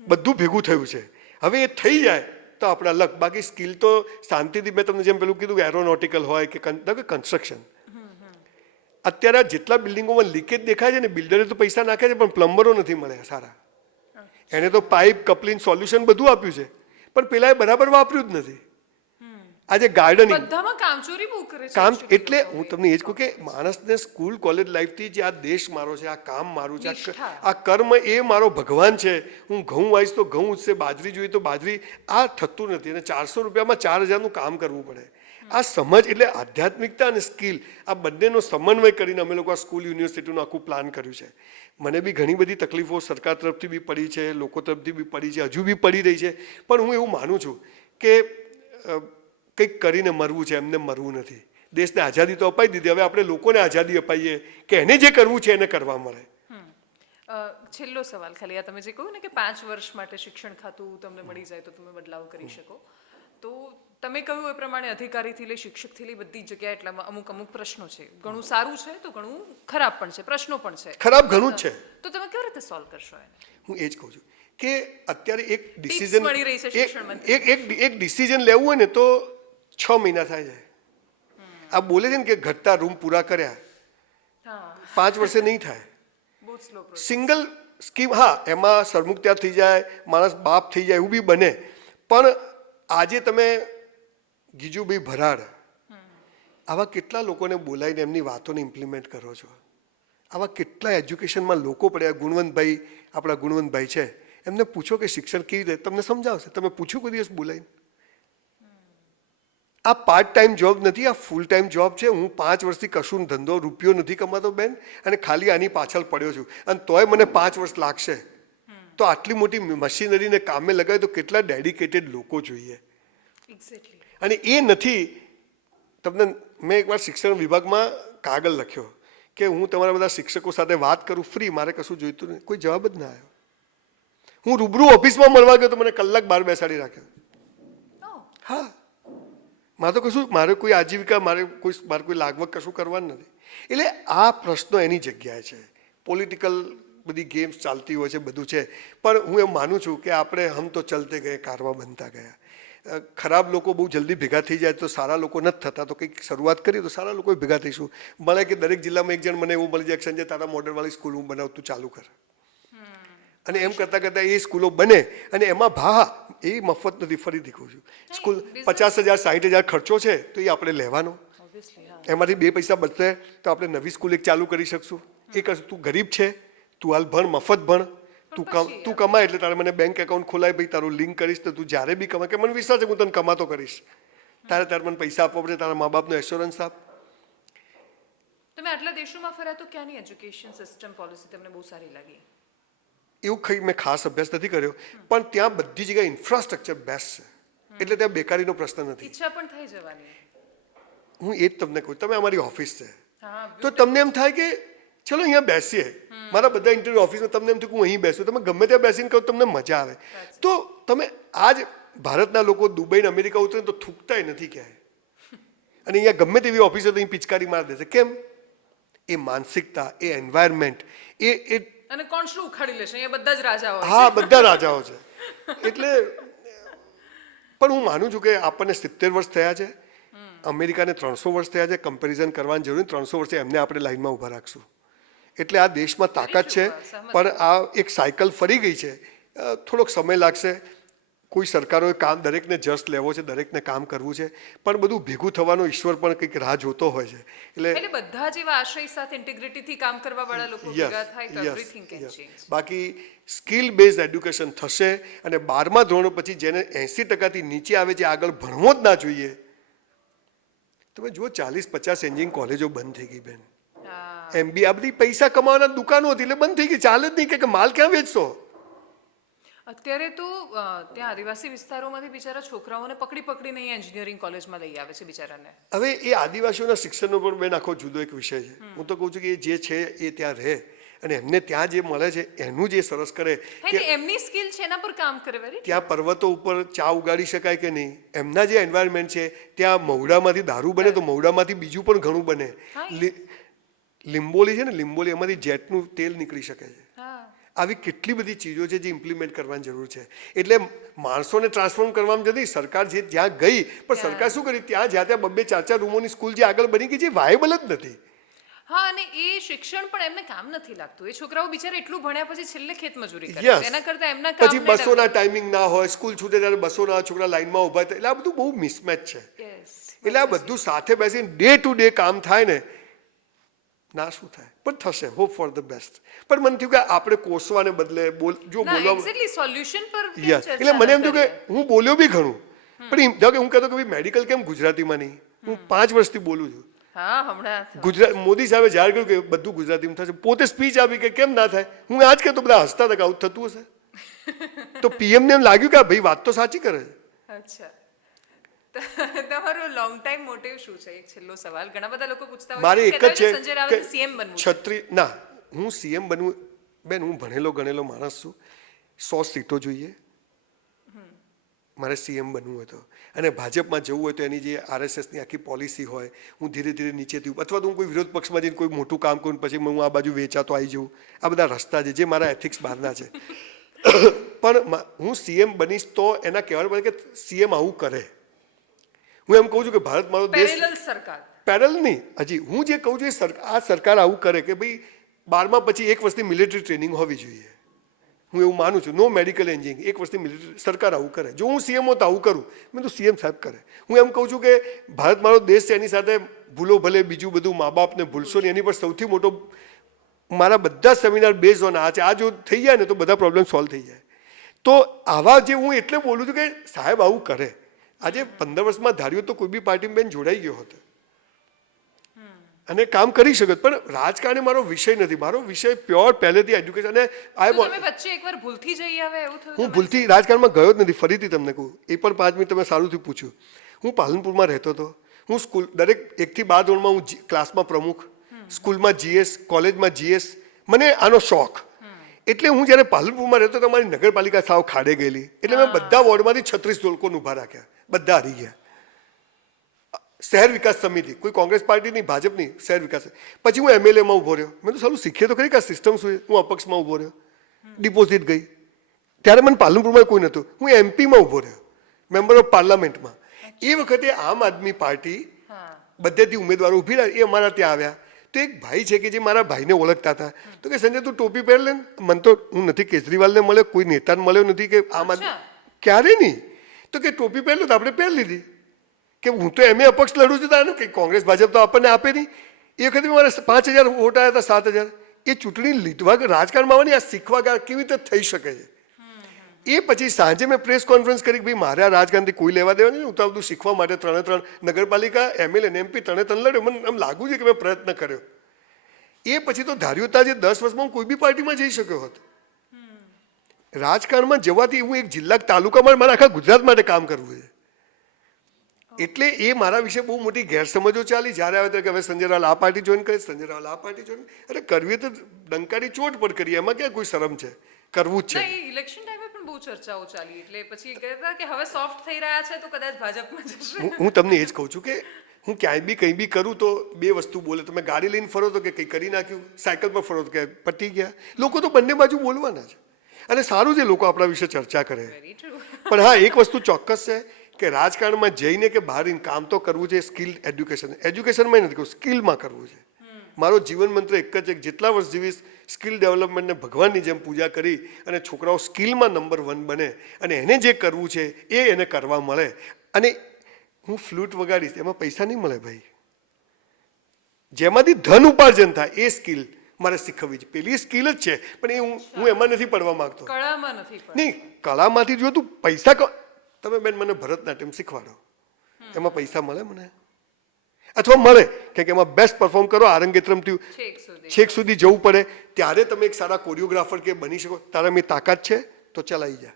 બધું ભેગું થયું છે. હવે એ થઈ જાય તો આપણા લક, બાકી સ્કિલ તો શાંતિથી, મેં તમને જેમ પેલું કીધું કે એરોનોટિકલ હોય કે કન્સ્ટ્રક્શન, અત્યારે જેટલા બિલ્ડિંગોમાં લીકેજ દેખાય છે ને, બિલ્ડરે તો પૈસા નાખે છે પણ પ્લમ્બરો નથી મળ્યા સારા. એને તો પાઇપ, કપલિંગ, સોલ્યુશન બધું આપ્યું છે પણ પેલાએ બરાબર વાપર્યું જ નથી. આજે ગાર્ડનિંગ બધામાં કામચોરી બહુ કરે છે કામ, actually એટલે લોકો. હું તમને એ જ કહું કે માણસને સ્કૂલ કોલેજ લાઈફથી જે આ દેશ મારો છે, આ કામ મારું છે, નિષ્ઠા. આ કર્મ એ મારો ભગવાન છે, હું ઘઉં વાવીશ તો ઘઉં ઉગશે, બાજરી જોઈએ તો બાજરી, આ થતું નથી. અને 400 રૂપિયામાં 4000નું કામ કરવું પડે. આ સમજ એટલે આધ્યાત્મિકતા અને સ્કિલ, આ બંનેનો સમન્વય કરીને અમે લોકો આ સ્કૂલ યુનિવર્સિટીનું આખું પ્લાન કર્યું છે. મને બી ઘણી બધી તકલીફો સરકાર તરફથી બી પડી છે, લોકો તરફથી બી પડી છે, હજુ બી પડી રહી છે, પણ હું એવું માનું છું કે કંઈક કરીને મરવું છે, એમને મરવું નથી. દેશને આઝાદી તો અપાઈ દીધી, હવે આપણે લોકોને આઝાદી અપાઈએ કે એને જે કરવું છે એને કરવા મળે. છેલ્લો સવાલ ખાલી, આ તમે જે કહ્યું ને કે 5 વર્ષ માટે શિક્ષણ ખાતું તમને મળી જાય તો તમે બદલાવ કરી શકો, તો તમે કહ્યું એ પ્રમાણે અધિકારીથી લઈ શિક્ષકથી લઈ બધી જગ્યાએ એટલામાં અમુક પ્રશ્નો છે. ઘણું સારું છે તો ઘણું ખરાબ પણ છે, પ્રશ્નો પણ છે. ખરાબ ઘણું જ છે. તો તમે કેવી રીતે સોલ્વ કરશો એને? હું એ જ કહું છું કે અત્યારે એક Tips ડિસિઝન, મળી રહી છે શિક્ષણ મંત્રી. એક ડિસિઝન લેવું હોય ને તો 6 મહિના થાય જાય. આ બોલે છે ને કે ઘટતા રૂમ પૂરા કર્યા, હા, 5 વર્ષે નહીં થાય. બહુ સ્લો પ્રોસેસ. સિંગલ સ્કીમ, હા, એમાં સરમુખત્યાર થઈ જાય, માણસ બાપ થઈ જાય, એવું બી બને. પણ આજે તમે ગીજુભાઈ ભરાડ, આવા કેટલા લોકોને બોલાવીને એમની વાતોને ઇમ્પ્લિમેન્ટ કરો છો. આવા કેટલા એજ્યુકેશનમાં લોકો પડ્યા. ગુણવંતભાઈ, આપણા ગુણવંતભાઈ છે, એમને પૂછો કે શિક્ષણ કેવી રીતે, તમને સમજાવશે. તમે પૂછ્યું કોઈ દિવસ બોલાવીને? આ પાર્ટ ટાઈમ જોબ નથી, આ ફૂલ ટાઈમ જોબ છે. હું 5 વર્ષથી કશું ધંધો રૂપિયો નથી કમાતો બેન, અને ખાલી આની પાછળ પડ્યો છું, અને તોય મને 5 વર્ષ લાગશે. તો આટલી મોટી મશીનરીને કામે લગાવે તો કેટલા ડેડિકેટેડ લોકો જોઈએ. એક્ઝેક્ટલી. અને એ નથી. તમને મેં એકવાર શિક્ષણ વિભાગમાં કાગળ લખ્યો કે હું તમારા બધા શિક્ષકો સાથે વાત કરું ફ્રી, મારે કશું જોઈતું નહીં. કોઈ જવાબ જ ના આવ્યો. હું રૂબરૂ ઓફિસમાં મળવા ગયો તો મને કલાક બહાર બેસાડી રાખ્યો. હા, મારે તો કશું, મારે કોઈ આજીવિકા, મારે કોઈ લાગવગ કશું કરવાનું નથી. એટલે આ પ્રશ્નો એની જગ્યાએ છે. પોલિટિકલ બધી ગેમ્સ ચાલતી હોય છે, બધું છે, પણ હું એમ માનું છું કે આપણે હમ તો ચલતે ગયે કારવા બનતા ગયા. ખરાબ લોકો બહુ જલ્દી ભેગા થઈ જાય તો સારા લોકો નથી થતા. તો કંઈક શરૂઆત કરીએ તો સારા લોકો ભેગા થઈશું. મળે કે દરેક જિલ્લામાં એક જણ મને એવું મળી જાય કે સંજય તારા મોડલવાળી સ્કૂલ હું બનાવતું ચાલુ કર, અને એમ કરતાં કરતાં એ સ્કૂલો બને. અને એમાં ભા એ મફત નથી, ફરીથી કહું છું, સ્કૂલ 50,000 60,000 ખર્ચો છે તો એ આપણે લેવાનો. એમાંથી 2 પૈસા બચશે તો આપણે નવી સ્કૂલ એક ચાલુ કરી શકશું. એ કરશું. તું ગરીબ છે, તું હાલ ભણ, મફત ભણ, તું કમાય એટલે તારે મને બેંક એકાઉન્ટ ખોલાય, ભાઈ તારું લિંક કરીશ તો તું જ્યારે બી કમાય, કે મને વિશ્વાસ છે હું તને કમાતો કરીશ, તારે મને પૈસા આપવા પડશે, તારા મા બાપનો એશ્યોરન્સ આપ. તમે આટલા દેશોમાં ફર્યા તો ક્યાંની એજ્યુકેશન સિસ્ટમ પોલિસી તમને બહુ સારી લાગી? એવું કંઈ મેં ખાસ અભ્યાસ નથી કર્યો, પણ ત્યાં બધી જગ્યાએ ઇન્ફ્રાસ્ટ્રક્ચર બેસ્ટ છે, એટલે ત્યાં બેકારીનો પ્રશ્ન નથી. ઈચ્છા પણ થઈ જવાની. હું એ જ તમને કહું, તમે અમારી ઓફિસ છે હા, તો તમને એમ થાય કે ચલો અહીંયા બેસીએ. મારા બધા ઇન્ટરવ્યુ ઓફિસમાં તમને એમ થયું કે હું અહીં બેસું, તમે ગમે ત્યાં બેસીને કહો તમને મજા આવે. તો તમે આજ ભારતના લોકો દુબઈ ને અમેરિકા ઉતરે તો થૂકતાય નથી ક્યાંય, અને અહીંયા ગમે તેવી ઓફિસો તો અહીં પિચકારી મારી દેશે. કેમ? એ માનસિકતા, એ એન્વાયરમેન્ટ, એ અને કોણ શું ઉખાડી લેશે? અહીંયા બધા જ રાજાઓ છે. હા, બધા રાજાઓ છે. એટલે પણ હું માનું છું કે આપણને 70 વર્ષ થયા છે, અમેરિકાને 300 વર્ષ થયા છે. કમ્પેરિઝન કરવાની જરૂર નથી. 300 વર્ષે એમને આપણે લાઈનમાં ઊભા રાખશું. એટલે આ દેશમાં તાકાત છે, પણ આ એક સાયકલ ફરી ગઈ છે. થોડોક સમય લાગશે. કોઈ સરકારોએ કામ, દરેકને જસ્ટ લેવો છે, દરેકને કામ કરવું છે, પણ બધું ભેગું થવાનો ઈશ્વર પણ કંઈક રાહ જોતો હોય છે. એટલે બધા જ એવા આશય સાથે ઇન્ટિગ્રિટીથી કામ કરવા વાળા લોકો ભેગા થાય તો એવરીથિંગ કેન ચેન્જ. બાકી સ્કિલ બેઝડ એડ્યુકેશન થશે, અને 12મા ધોરણ પછી જેને 80%થી નીચે આવે છે આગળ ભણવો જ ના જોઈએ. તમે જુઓ 40-50 એન્જિનિયરિંગ કોલેજો બંધ થઈ ગઈ બેન. MBA આ બધી પૈસા કમાવાના દુકાનો હતી એટલે બંધ થઈ ગઈ. ચાલે જ નહીં કે માલ ક્યાં વેચશો? અત્યારે તો ત્યાં આદિવાસી વિસ્તારોમાંથી બિચારા છોકરાઓને પકડીને અહીંયા એન્જિનિયરિંગ કોલેજમાં લઈ આવે છે બિચારાને. હવે એ આદિવાસીઓના શિક્ષણનો પણ બેન આખો જુદો એક વિષય છે. હું તો કહું છું કે જે છે એ ત્યાં રહે, અને એમને ત્યાં જે મળે છે એનું જે સરસ કરે હા, એટલે એમની સ્કિલ છે એના પર કામ કરે. વેરી ત્યાં પર્વતો ઉપર ચા ઉગાડી શકાય કે નહીં, એમના જે એન્વાયરમેન્ટ છે ત્યાં મહુડામાંથી દારૂ બને તો મહુડામાંથી બીજું પણ ઘણું બને. લીંબોલી છે ને, લીંબોલી એમાંથી જેટનું તેલ નીકળી શકે છે. આવી કેટલી બધી ચીજો છે જે ઇમ્પ્લિમેન્ટ કરવાની જરૂર છે. એટલે માણસોને ટ્રાન્સફોર્મ કરવામાં જતી સરકાર જે જ્યાં ગઈ, પણ સરકાર શું કરી, ત્યાં જ્યાં ત્યાં 2-4 રૂમોની સ્કૂલ જે આગળ બની ગઈ જે વાયેબલ જ નથી. હા, અને એ શિક્ષણ પણ એમને કામ નથી લાગતું. એ છોકરાઓ બિચારા એટલું ભણ્યા પછી છેલ્લે ખેતમજૂરી કરે છે. એના કરતા એમના કામ પછી બસોના ટાઈમિંગ ના હોય, સ્કૂલ છૂટે ત્યારે બસોના છોકરા લાઈનમાં ઊભા થાય, એટલે આ બધું બહુ મિસમેચ છે. એટલે આ બધું સાથે બેસીને ડે ટુ ડે કામ થાય ને, ના શું થાય પણ થશે, હોપ ફોર ધ બેસ્ટ. પણ મને થયું કે આપણે કોસવાને બદલે જો બોલવા એક્ઝેક્ટલી સોલ્યુશન પર એટલે મને એમ થયું કે હું બોલ્યો બી ઘણું, પણ ધારો કે હું કહેતો કે મેડિકલ કેમ ગુજરાતીમાં નહીં, હું 5 વર્ષથી બોલું છું. હા, હમણાં ગુજરાત મોદી સાહેબે જાહેર કર્યું કે બધું ગુજરાતીમાં થશે, પોતે સ્પીચ આપી કે કેમ ના થાય. હું આજ કહેતો, બધા હસતા હતા કે આવું થતું હશે. તો પીએમને એમ લાગ્યું કે ભાઈ વાત તો સાચી કરે છે. અચ્છા, તમારો લોંગ ટાઈમ મોટિવ શું છે? એક છેલ્લો સવાલ. ઘણા બધા લોકો પૂછતા હોય મારે એક જ છે સંજય રાવત સીએમ બનવું. છત્રી ના, હું સીએમ બનવું બેન, હું ભણેલો ગણેલો માણસ છું. 100 સીટો જોઈએ મારે સીએમ બનવું હોય તો. અને ભાજપમાં જવું હોય તો એની જે આરએસએસની આખી પોલિસી હોય, હું ધીરે ધીરે નીચેથી, અથવા તો હું કોઈ વિરોધ પક્ષમાં જઈને કોઈ મોટું કામ કરું પછી હું આ બાજુ વેચાતો આવી જાઉં. આ બધા રસ્તા છે જે મારા એથિક્સ બહારના છે. પણ હું સીએમ બનીશ તો એના કહેવાનું પડે કે સીએમ આવું કરે. હું એમ કહું છું કે ભારત મારો દેશ સરકાર પેરેલલ નહીં, હજી હું જે કહું છું આ સરકાર આવું કરે કે ભાઈ 12મા પછી 1 વર્ષની મિલિટરી ટ્રેનિંગ હોવી જોઈએ. હું એવું માનું છું. નો મેડિકલ એન્જિનિયરિંગ, 1 વર્ષની મિલિટરી. સરકાર આવું કરે. જો હું સીએમ હોત તો આવું કરું. મેં તો સીએમ સાહેબ કરે. હું એમ કહું છું કે ભારત મારો દેશ છે, એની સાથે ભૂલો ભલે બીજું બધું મા બાપને ભૂલશો નહીં. એની પર સૌથી મોટો મારા બધા સેમિનાર બેઝ ઓન આ છે. આ જો થઈ જાય ને તો બધા પ્રોબ્લેમ સોલ્વ થઈ જાય. તો આવા જે હું એટલે બોલું છું કે સાહેબ આવું કરે. આજે 15 વર્ષમાં ધાર્યું તો કોઈ બી પાર્ટીમાં બેન જોડાઈ ગયો હતો અને કામ કરી શકે. પણ રાજકારણ મારો વિષય નથી. મારો વિષય પ્યોર પહેલેથી એજ્યુકેશન. અને તમે વચ્ચે એકવાર ભૂલથી જઈ આવે એવું થયું? હું ભૂલથી રાજકારણમાં ગયો જ નથી. ફરીથી તમને કહું, એ પણ 5 મિનિટ તમે સારુંથી પૂછ્યું. હું પાલનપુરમાં રહેતો હતો. હું સ્કૂલ દરેક 1 થી 12 ધોરણમાં હું ક્લાસમાં પ્રમુખ, સ્કૂલમાં જીએસ, કોલેજમાં જીએસ. મને આનો શોખ. એટલે હું જ્યારે પાલનપુરમાં રહેતો તો અમારી નગરપાલિકા સાવ ખાડે ગયેલી. એટલે મેં બધા વોર્ડમાંથી 36 લોકોને ઊભા રાખ્યા. બધા હારી ગયા. શહેર વિકાસ સમિતિ, કોઈ કોંગ્રેસ પાર્ટીની, ભાજપની, શહેર વિકાસ. પછી હું એમએલએમાં ઊભો રહ્યો. મેં તો સારું શીખીએ તો ખરી કે આ સિસ્ટમ શું છે. હું અપક્ષમાં ઊભો રહ્યો. ડિપોઝિટ ગઈ. ત્યારે મને પાલનપુરમાં કોઈ નહોતું. હું એમપીમાં ઊભો રહ્યો, મેમ્બર ઓફ પાર્લામેન્ટમાં. એ વખતે આમ આદમી પાર્ટી બધેથી ઉમેદવારો ઊભી રહ્યા. એ અમારા ત્યાં આવ્યા. તો એક ભાઈ છે કે જે મારા ભાઈને ઓળખતા હતા. તો કે સંજય તું ટોપી પહેર લે. મને તો હું નથી કેજરીવાલને મળ્યો, કોઈ નેતાને મળ્યો નથી કે આમ આદમી, ક્યારે નહીં. તો કે ટોપી પહેર લો તો આપણે પહેર લીધી. કે હું તો એમ અપક્ષ લડું છું તાનું કે કોંગ્રેસ ભાજપ તો આપણને આપે નહીં. એ વખતે મારે 5000 વોટ આવ્યા હતા, 7000. એ ચૂંટણી લીધવા રાજકારણમાં આવવાની આ શીખવા કેવી રીતે થઈ શકે છે. એ પછી સાંજે મેં પ્રેસ કોન્ફરન્સ કરી કે ભાઈ મારે આ રાજકારણથી કોઈ લેવા દેવા નહીં. હું તો બધું શીખવા માટે 3 નગરપાલિકા, એમએલએ ને એમપી 3 લડ્યો. મને એમ લાગુ છે કે મેં પ્રયત્ન કર્યો. એ પછી તો ધાર્યું હતા જે 10 વર્ષમાં હું કોઈ બી પાર્ટીમાં જઈ શક્યો હોત. રાજકારણમાં જવાથી હું એક જિલ્લા તાલુકામાં મારે આખા ગુજરાત માટે કામ કરવું છે. એટલે એ મારા વિશે બહુ મોટી ગેરસમજો ચાલી. જ્યારે આવે ત્યારે કે હવે સંજય રાવલ આ પાર્ટી જોઈન કરે, સંજય રાવલ આ પાર્ટી જોઈન. અરે કરવી તો ડંકાની ચોટ પર કરીએ, એમાં ક્યાં કોઈ શરમ છે, કરવું જ છે. ઇલેક્શન ટાઈમે પણ બહુ ચર્ચાઓ ચાલી. એટલે પછી કહેતા કે હવે સોફ્ટ થઈ રહ્યા છે તો કદાચ ભાજપમાં જશે. હું તમને એ જ કહું છું કે હું ક્યાંય બી કંઈ બી કરું તો 2 વસ્તુ બોલે. તમે ગાડી લઈને ફરો તો કે કંઈ કરી નાખ્યું, સાયકલ પર ફરો તો કે પતી ગયા. લોકો તો બંને બાજુ બોલવાના છે. અને સારું છે લોકો આપણા વિશે ચર્ચા કરે. પણ હા, એક વસ્તુ ચોક્કસ છે કે રાજકારણમાં જઈને કે બહાર કામ તો કરવું છે. સ્કિલ એજ્યુકેશન, એજ્યુકેશનમાં નથી કહું, સ્કિલમાં કરવું છે. મારો જીવન મંત્ર એક જ છે કે જેટલા વર્ષ જીવીશ સ્કિલ ડેવલપમેન્ટને ભગવાનની જેમ પૂજા કરી અને છોકરાઓ સ્કિલમાં નંબર 1 બને અને એને જે કરવું છે એ એને કરવા મળે. અને હું ફ્લૂટ વગાડીશ એમાં પૈસા નહીં મળે ભાઈ. જેમાંથી ધન ઉપાર્જન થાય એ સ્કિલ મારે શીખવવી છે. પેલી સ્કિલ જ છે પણ એ હું એમાં નથી પડવા માંગતો. કળામાં નથી નહીં, કળામાંથી જો તું પૈસા તમે બેન મને ભરતનાટ્યમ શીખવાડો, એમાં પૈસા મળે મને? અથવા મળે કે એમાં બેસ્ટ પરફોર્મ કરો, આરંગેત્રમથી છેક સુધી જવું પડે. ત્યારે તમે એક સારા કોરિયોગ્રાફર કે બની શકો. તારામાં તાકાત છે તો ચલાવી જા.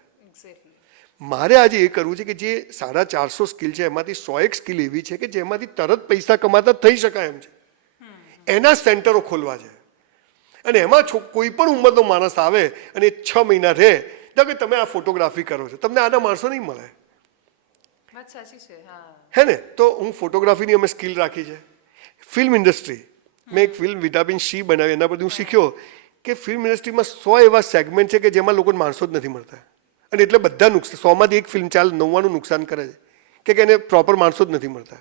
મારે આજે એ કરવું છે કે જે 450 સ્કિલ છે એમાંથી 100 સ્કિલ એવી છે કે જેમાંથી તરત પૈસા કમાતા થઈ શકાય એમ છે. એના સેન્ટરો ખોલવા છે. અને એમાં કોઈ પણ ઉંમરનો માણસ આવે અને 6 મહિના રહે તો કે તમે આ ફોટોગ્રાફી કરો છો, તમને આના માણસો નહીં મળે. વાત સાચી છે. હા, હે ને? તો હું ફોટોગ્રાફીની અમે સ્કિલ રાખી છે. ફિલ્મ ઇન્ડસ્ટ્રી, મેં એક ફિલ્મ વિટામિન સી બનાવી, એના પરથી હું શીખ્યો કે ફિલ્મ ઇન્ડસ્ટ્રીમાં 100 એવા સેગમેન્ટ છે કે જેમાં લોકોને માણસો જ નથી મળતા, અને એટલે બધા નુકસાન, 100માંથી એક ફિલ્મ ચાલે 99 નુકસાન કરે છે કે એને પ્રોપર માણસો જ નથી મળતા.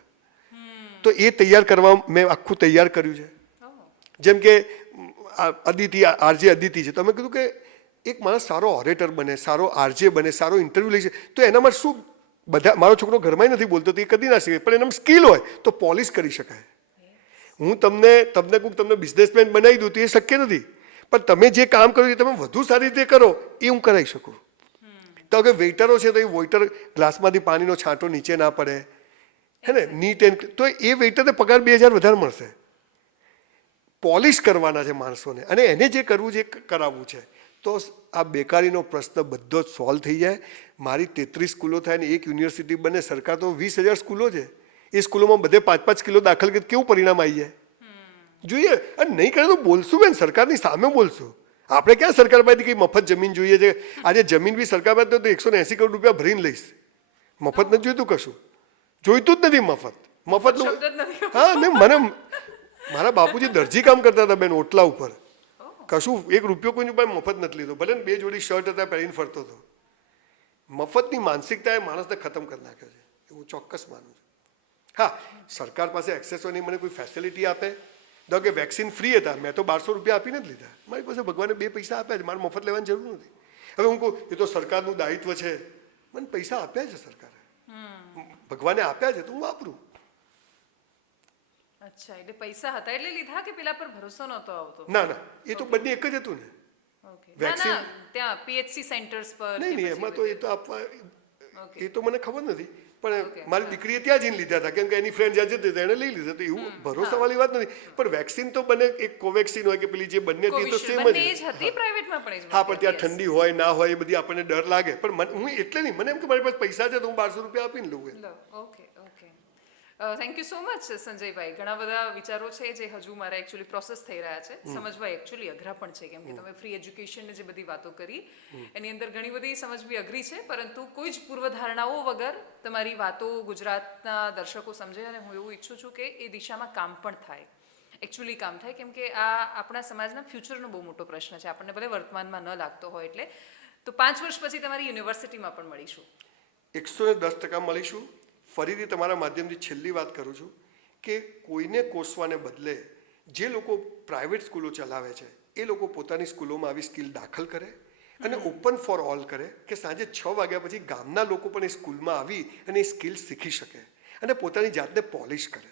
તો એ તૈયાર કરવા મેં આખું તૈયાર કર્યું છે. જેમ કે અદિતિ, આરજે અદિતિ છે, તો અમે કીધું કે એક માણસ સારો ઓરેટર બને, સારો આરજે બને, સારો ઇન્ટરવ્યૂ લે છે, તો એનામાં શું, બધા, મારો છોકરો ઘરમાં નથી બોલતો તો એ કદી ના શીખે, પણ એનામાં સ્કિલ હોય તો પોલિશ કરી શકાય. હું તમને બિઝનેસમેન બનાવી દઉં તો એ શક્ય નથી, પણ તમે જે કામ કરો એ તમે વધુ સારી રીતે કરો એ હું કરાવી શકું. તો કે વેઇટરો છે તો એ વેઇટર ગ્લાસમાંથી પાણીનો છાંટો નીચે ના પડે, હે ને, નીટ એન્ડ, તો એ વેઇટરને પગાર 2000 વધારે મળશે. પોલિશ કરવાના છે માણસોને, અને એને જે કરવું છે એ કરાવવું છે, તો આ બેકારીનો પ્રશ્ન બધો જ સોલ્વ થઈ જાય. મારી 33 સ્કૂલો થાય ને એક યુનિવર્સિટી બને, સરકાર તો 20,000 સ્કૂલો છે, એ સ્કૂલોમાં બધે 5-5 કિલો દાખલ કરે, કેવું પરિણામ આવી જાય જોઈએ. અને નહીં કરે તો બોલશું બેન, સરકારની સામે બોલશું. આપણે ક્યાં સરકાર પાસેથી કંઈ મફત જમીન જોઈએ છે? આજે જમીન બી સરકાર પાસે તો 180 કરોડ રૂપિયા ભરીને લઈશ. મફત નથી જોઈતું, કશું જોઈતું જ નથી મફતનું. હા, ને મને મારા બાપુજી દરજી કામ કરતા હતા બેન, ઓટલા ઉપર. કશું એક રૂપિયો કોઈની પાસે મફત નથી લીધો, ભલે ને 2 જોડી શર્ટ હતા પહેરીને ફરતો હતો. મફતની માનસિકતાએ માણસને ખતમ કરી નાખ્યો છે, એવું ચોક્કસ માનું છું. હા, સરકાર પાસે એક્સેસ હોય, મને કોઈ ફેસિલિટી આપે. તો કે વેક્સિન ફ્રી હતા, મેં તો 1200 રૂપિયા આપીને જ લીધા. મારી પાસે ભગવાને 2 પૈસા આપ્યા છે, મારે મફત લેવાની જરૂર નથી. હવે હું કહું એ તો સરકારનું દાયિત્વ છે, મને પૈસા આપ્યા છે સરકારે, ભગવાને આપ્યા છે તો હું વાપરું. અચ્છા, એટલે પૈસા હતા એટલે લીધા કે પેલા પર ભરોસો નહોતો આવતો? ના ના, એ તો બંને એક જ હતું ને. વેક્સિન ત્યાં પીએચસી સેન્ટર્સ પર નહીં, એમાં તો એ તો આપવા, એ તો મને ખબર નથી, પણ મારી દીકરીએ ત્યાં જઈને લીધા હતા, કેમ કે એની ફ્રેન્ડ જ્યાં જતી હતી એને લઈ લીધા. તો એવું ભરોસાવાળી વાત નથી. પણ વેક્સિન તો બને, એક કોવેક્સિન હોય કે પેલી જે બંને હતી તો સેમ જ હતી પ્રાઇવેટમાં પણ. હા, પણ ત્યાં ઠંડી હોય ના હોય એ બધી આપણને ડર લાગે. પણ હું એટલે નહીં, મને એમ કે મારી પાસે પૈસા છે તો હું 1200 રૂપિયા આપીને લઉં. Okay okay, thank you so much સંજયભાઈ. ઘણા બધા વિચારો છે જે હજુ મારા એકચ્યુઅલી પ્રોસેસ થઈ રહ્યા છે, સમજવા એકચ્યુઅલી અઘરા પણ છે, કેમ કે તમે ફ્રી એજ્યુકેશનની જે બધી વાતો કરી એની અંદર ઘણી બધી સમજવી અઘરી છે, પરંતુ કોઈ જ પૂર્વધારણાઓ વગર તમારી વાતો ગુજરાતના દર્શકો સમજે, અને હું એવું ઈચ્છું છું કે એ દિશામાં કામ પણ થાય, એકચ્યુઅલી કામ થાય, કેમ કે આ આપણા સમાજના ફ્યુચરનો બહુ મોટો પ્રશ્ન છે. આપણને ભલે વર્તમાનમાં ન લાગતો હોય, એટલે તો 5 વર્ષ પછી તમારી યુનિવર્સિટીમાં પણ મળીશું. 110% મળીશું. ફરીથી તમારા માધ્યમથી છેલ્લી વાત કરું છું કે કોઈને કોસવાને બદલે જે લોકો પ્રાઇવેટ સ્કૂલો ચલાવે છે એ લોકો પોતાની સ્કૂલોમાં આવી સ્કિલ દાખલ કરે અને ઓપન ફોર ઓલ કરે, કે સાંજે 6 વાગ્યા પછી ગામના લોકો પણ એ સ્કૂલમાં આવી અને એ સ્કિલ શીખી શકે અને પોતાની જાતને પોલિશ કરે.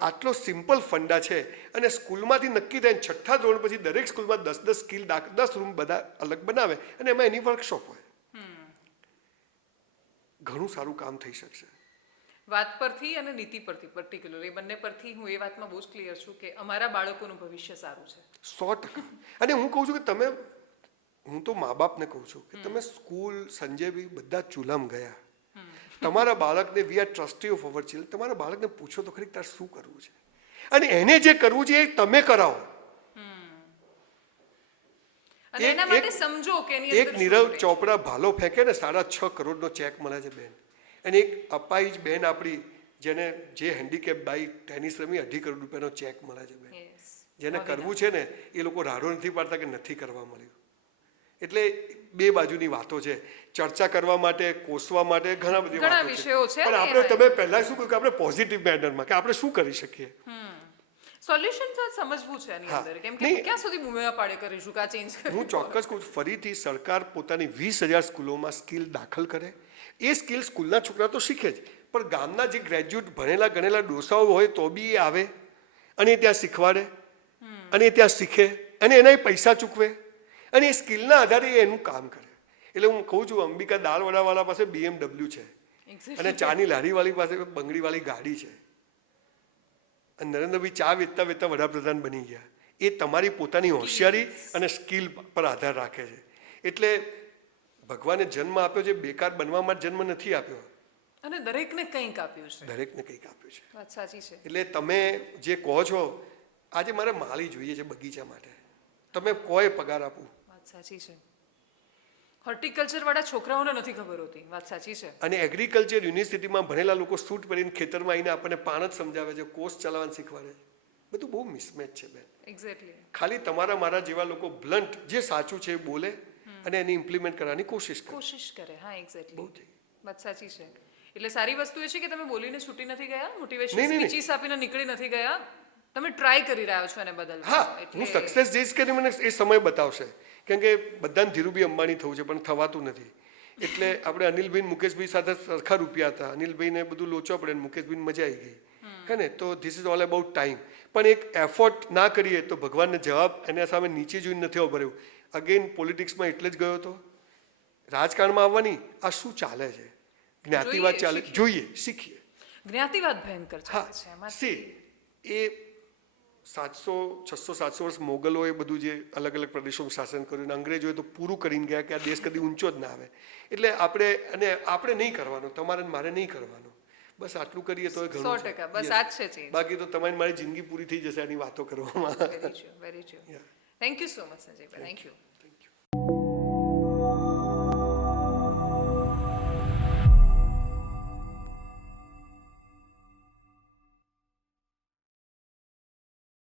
આટલો સિમ્પલ ફંડા છે. અને સ્કૂલમાંથી નક્કી થાય 6થા ધોરણ પછી દરેક સ્કૂલમાં 10 સ્કિલ 10 રૂમ બધા અલગ બનાવે અને એમાં એની વર્કશોપ હોય. ઘણું સારું કામ થઈ શકશે. વાત પરથી અને નીતિ પરથી, પર્ટિક્યુલરલી બંને પરથી હું એ વાતમાં બહુ જ ક્લિયર છું કે અમારા બાળકોનું ભવિષ્ય સારું છે. 100%. અને હું કહું છું કે તમે, હું તો મા બાપને કહું છું કે તમે સ્કૂલ, સંજય બી બધા ચૂલામાં ગયા, તમારા બાળકને, we are trustee of our children, તમારા બાળકને પૂછો તો ખરી તારે શું કરવું છે, અને એને જે કરવું છે એ તમે કરાવો. અને એના માટે સમજો કે એની અંદર એક નીરવ ચોપડા ભાલો ફેંકે ને 6.5 કરોડનો ચેક મળે છે બેન. અને એક અપાઈ બેન આપણી, જેને જે હેન્ડીકેપ બાઈ ટેનિસ રમી 2.5 કરોડ રૂપિયાનો ચેક મળે છે બેન. જેને કરવું છે ને એ લોકો રાડો નથી પાડતા કે નથી કરવા મળ્યું. એટલે 2 બાજુની વાતો છે. ચર્ચા કરવા માટે, કોસવા માટે ઘણા બધી વાતો વિષયો છે, પણ આપણે, તમે પહેલા શું કહ્યું કે આપણે પોઝિટિવ મેનરમાં કે આપણે શું કરી શકીએ, સોલ્યુશન સમજવું છે એની અંદર, કેમ કે ક્યાં સુધી મુમેવા પાડે કરીશું કે આ ચેન્જ કરે. હું ચોક્કસ કહું, ફરીથી સરકાર પોતાની 20,000 સ્કૂલોમાં સ્કિલ દાખલ કરે. એ સ્કિલ સ્કૂલના છોકરા તો શીખે જ, પણ ગામના જે ગ્રેજ્યુએટ ભણેલા ગણેલા ડોસાઓ હોય તો બી એ આવે અને ત્યાં શીખવાડે અને ત્યાં શીખે અને એના પૈસા ચૂકવે અને એ સ્કિલના આધારે એનું કામ કરે. એટલે હું કહું છું, અંબિકા દાળવડાવાળા પાસે BMW છે અને ચાની લારીવાળી પાસે બંગડીવાળી ગાડી છે, અને નરેન્દ્રભાઈ ચા વેચતા વેચતા વડાપ્રધાન બની ગયા. એ તમારી પોતાની હોશિયારી અને સ્કિલ પર આધાર રાખે છે. એટલે ભગવાને જન્મ આપ્યો છે, બેકાર બનવા માટે જન્મ નથી આપ્યો, અને દરેકને કંઈક આપ્યું છે. દરેકને કંઈક આપ્યું છે. વાત સાચી છે. એટલે તમે જે કહો છો, આજે મારે માળી જોઈએ છે બગીચા માટે, તમે કોઈ પગાર આપો. વાત સાચી છે. હોર્ટિકલ્ચર વાળા છોકરાઓને નથી ખબર હોતી. વાત સાચી છે. અને એગ્રીકલ્ચર યુનિવર્સિટીમાં ભણેલા લોકો સૂટ પહેરીને ખેતરમાં આવીને આપણને પાણ જ સમજાવે છે, કોર્સ ચલાવવાનું શીખવાડે છે. બધું બહુ મિસમેચ છે બેન. એક્ઝેક્ટલી. ખાલી તમારા મારા જેવા લોકો બ્લન્ટ જે સાચું છે એ બોલે અને એને ઇમ્પ્લિમેન્ટ કરવાની કોશિશ કરે. કોશિશ કરે. હા, એક્ઝેક્ટલી. બહુ થઈ. વાત સાચી છે. એટલે સારી વસ્તુ એ છે કે તમે બોલીને છૂટી નથી ગયા, મોટિવેશન નહીં, નહીં. સ્પીચીસ આપીને નીકળી નથી ગયા, તમે ટ્રાય કરી રહ્યા છો એને બદલવા. હા, હું સક્સેસ જઈશ કે નહીં મને એ સમય બતાવશે. કેમ કે બધાને ધીરુભાઈ અંબાણી થવું છે પણ થવાતું નથી. એટલે આપણે અનિલભાઈ મુકેશભાઈ સાથે સરખા રૂપિયા હતા. અનિલભાઈને બધું લોચો પડે, મુકેશભાઈને મજા આવી ગઈ. હે ને? તો this is all about time. પણ એક એફર્ટ ના કરીએ તો ભગવાનને જવાબ એના સામે નીચે જોઈને નથી આવવા રહ્યું. અગેન પોલિટિક્સમાં એટલે જ ગયો હતો, રાજકારણમાં આવવાની આ શું ચાલે છે, જ્ઞાતિવાદ ચાલે, જોઈએ, શીખીએ. જ્ઞાતિવાદ ભયંકર હા, ચાલે છે એમાં. સી એ 600-700 વર્ષ મોગલોએ બધું જે અલગ અલગ પ્રદેશોમાં શાસન કર્યું અને અંગ્રેજોએ તો પૂરું કરીને ગયા કે આ દેશ કદી ઊંચો જ ના આવે. એટલે આપણે નહીં કરવાનું, તમારે મારે નહીં કરવાનું. બસ આટલું કરીએ તો ઘણું છે. 100%. બસ આ જ છે ચેન્જ. બાકી તો તમારી મારી જિંદગી પૂરી થઈ જશે આની વાતો કરવામાં. Very true, very true. Thank you so much Sanjaybhai. Thank you.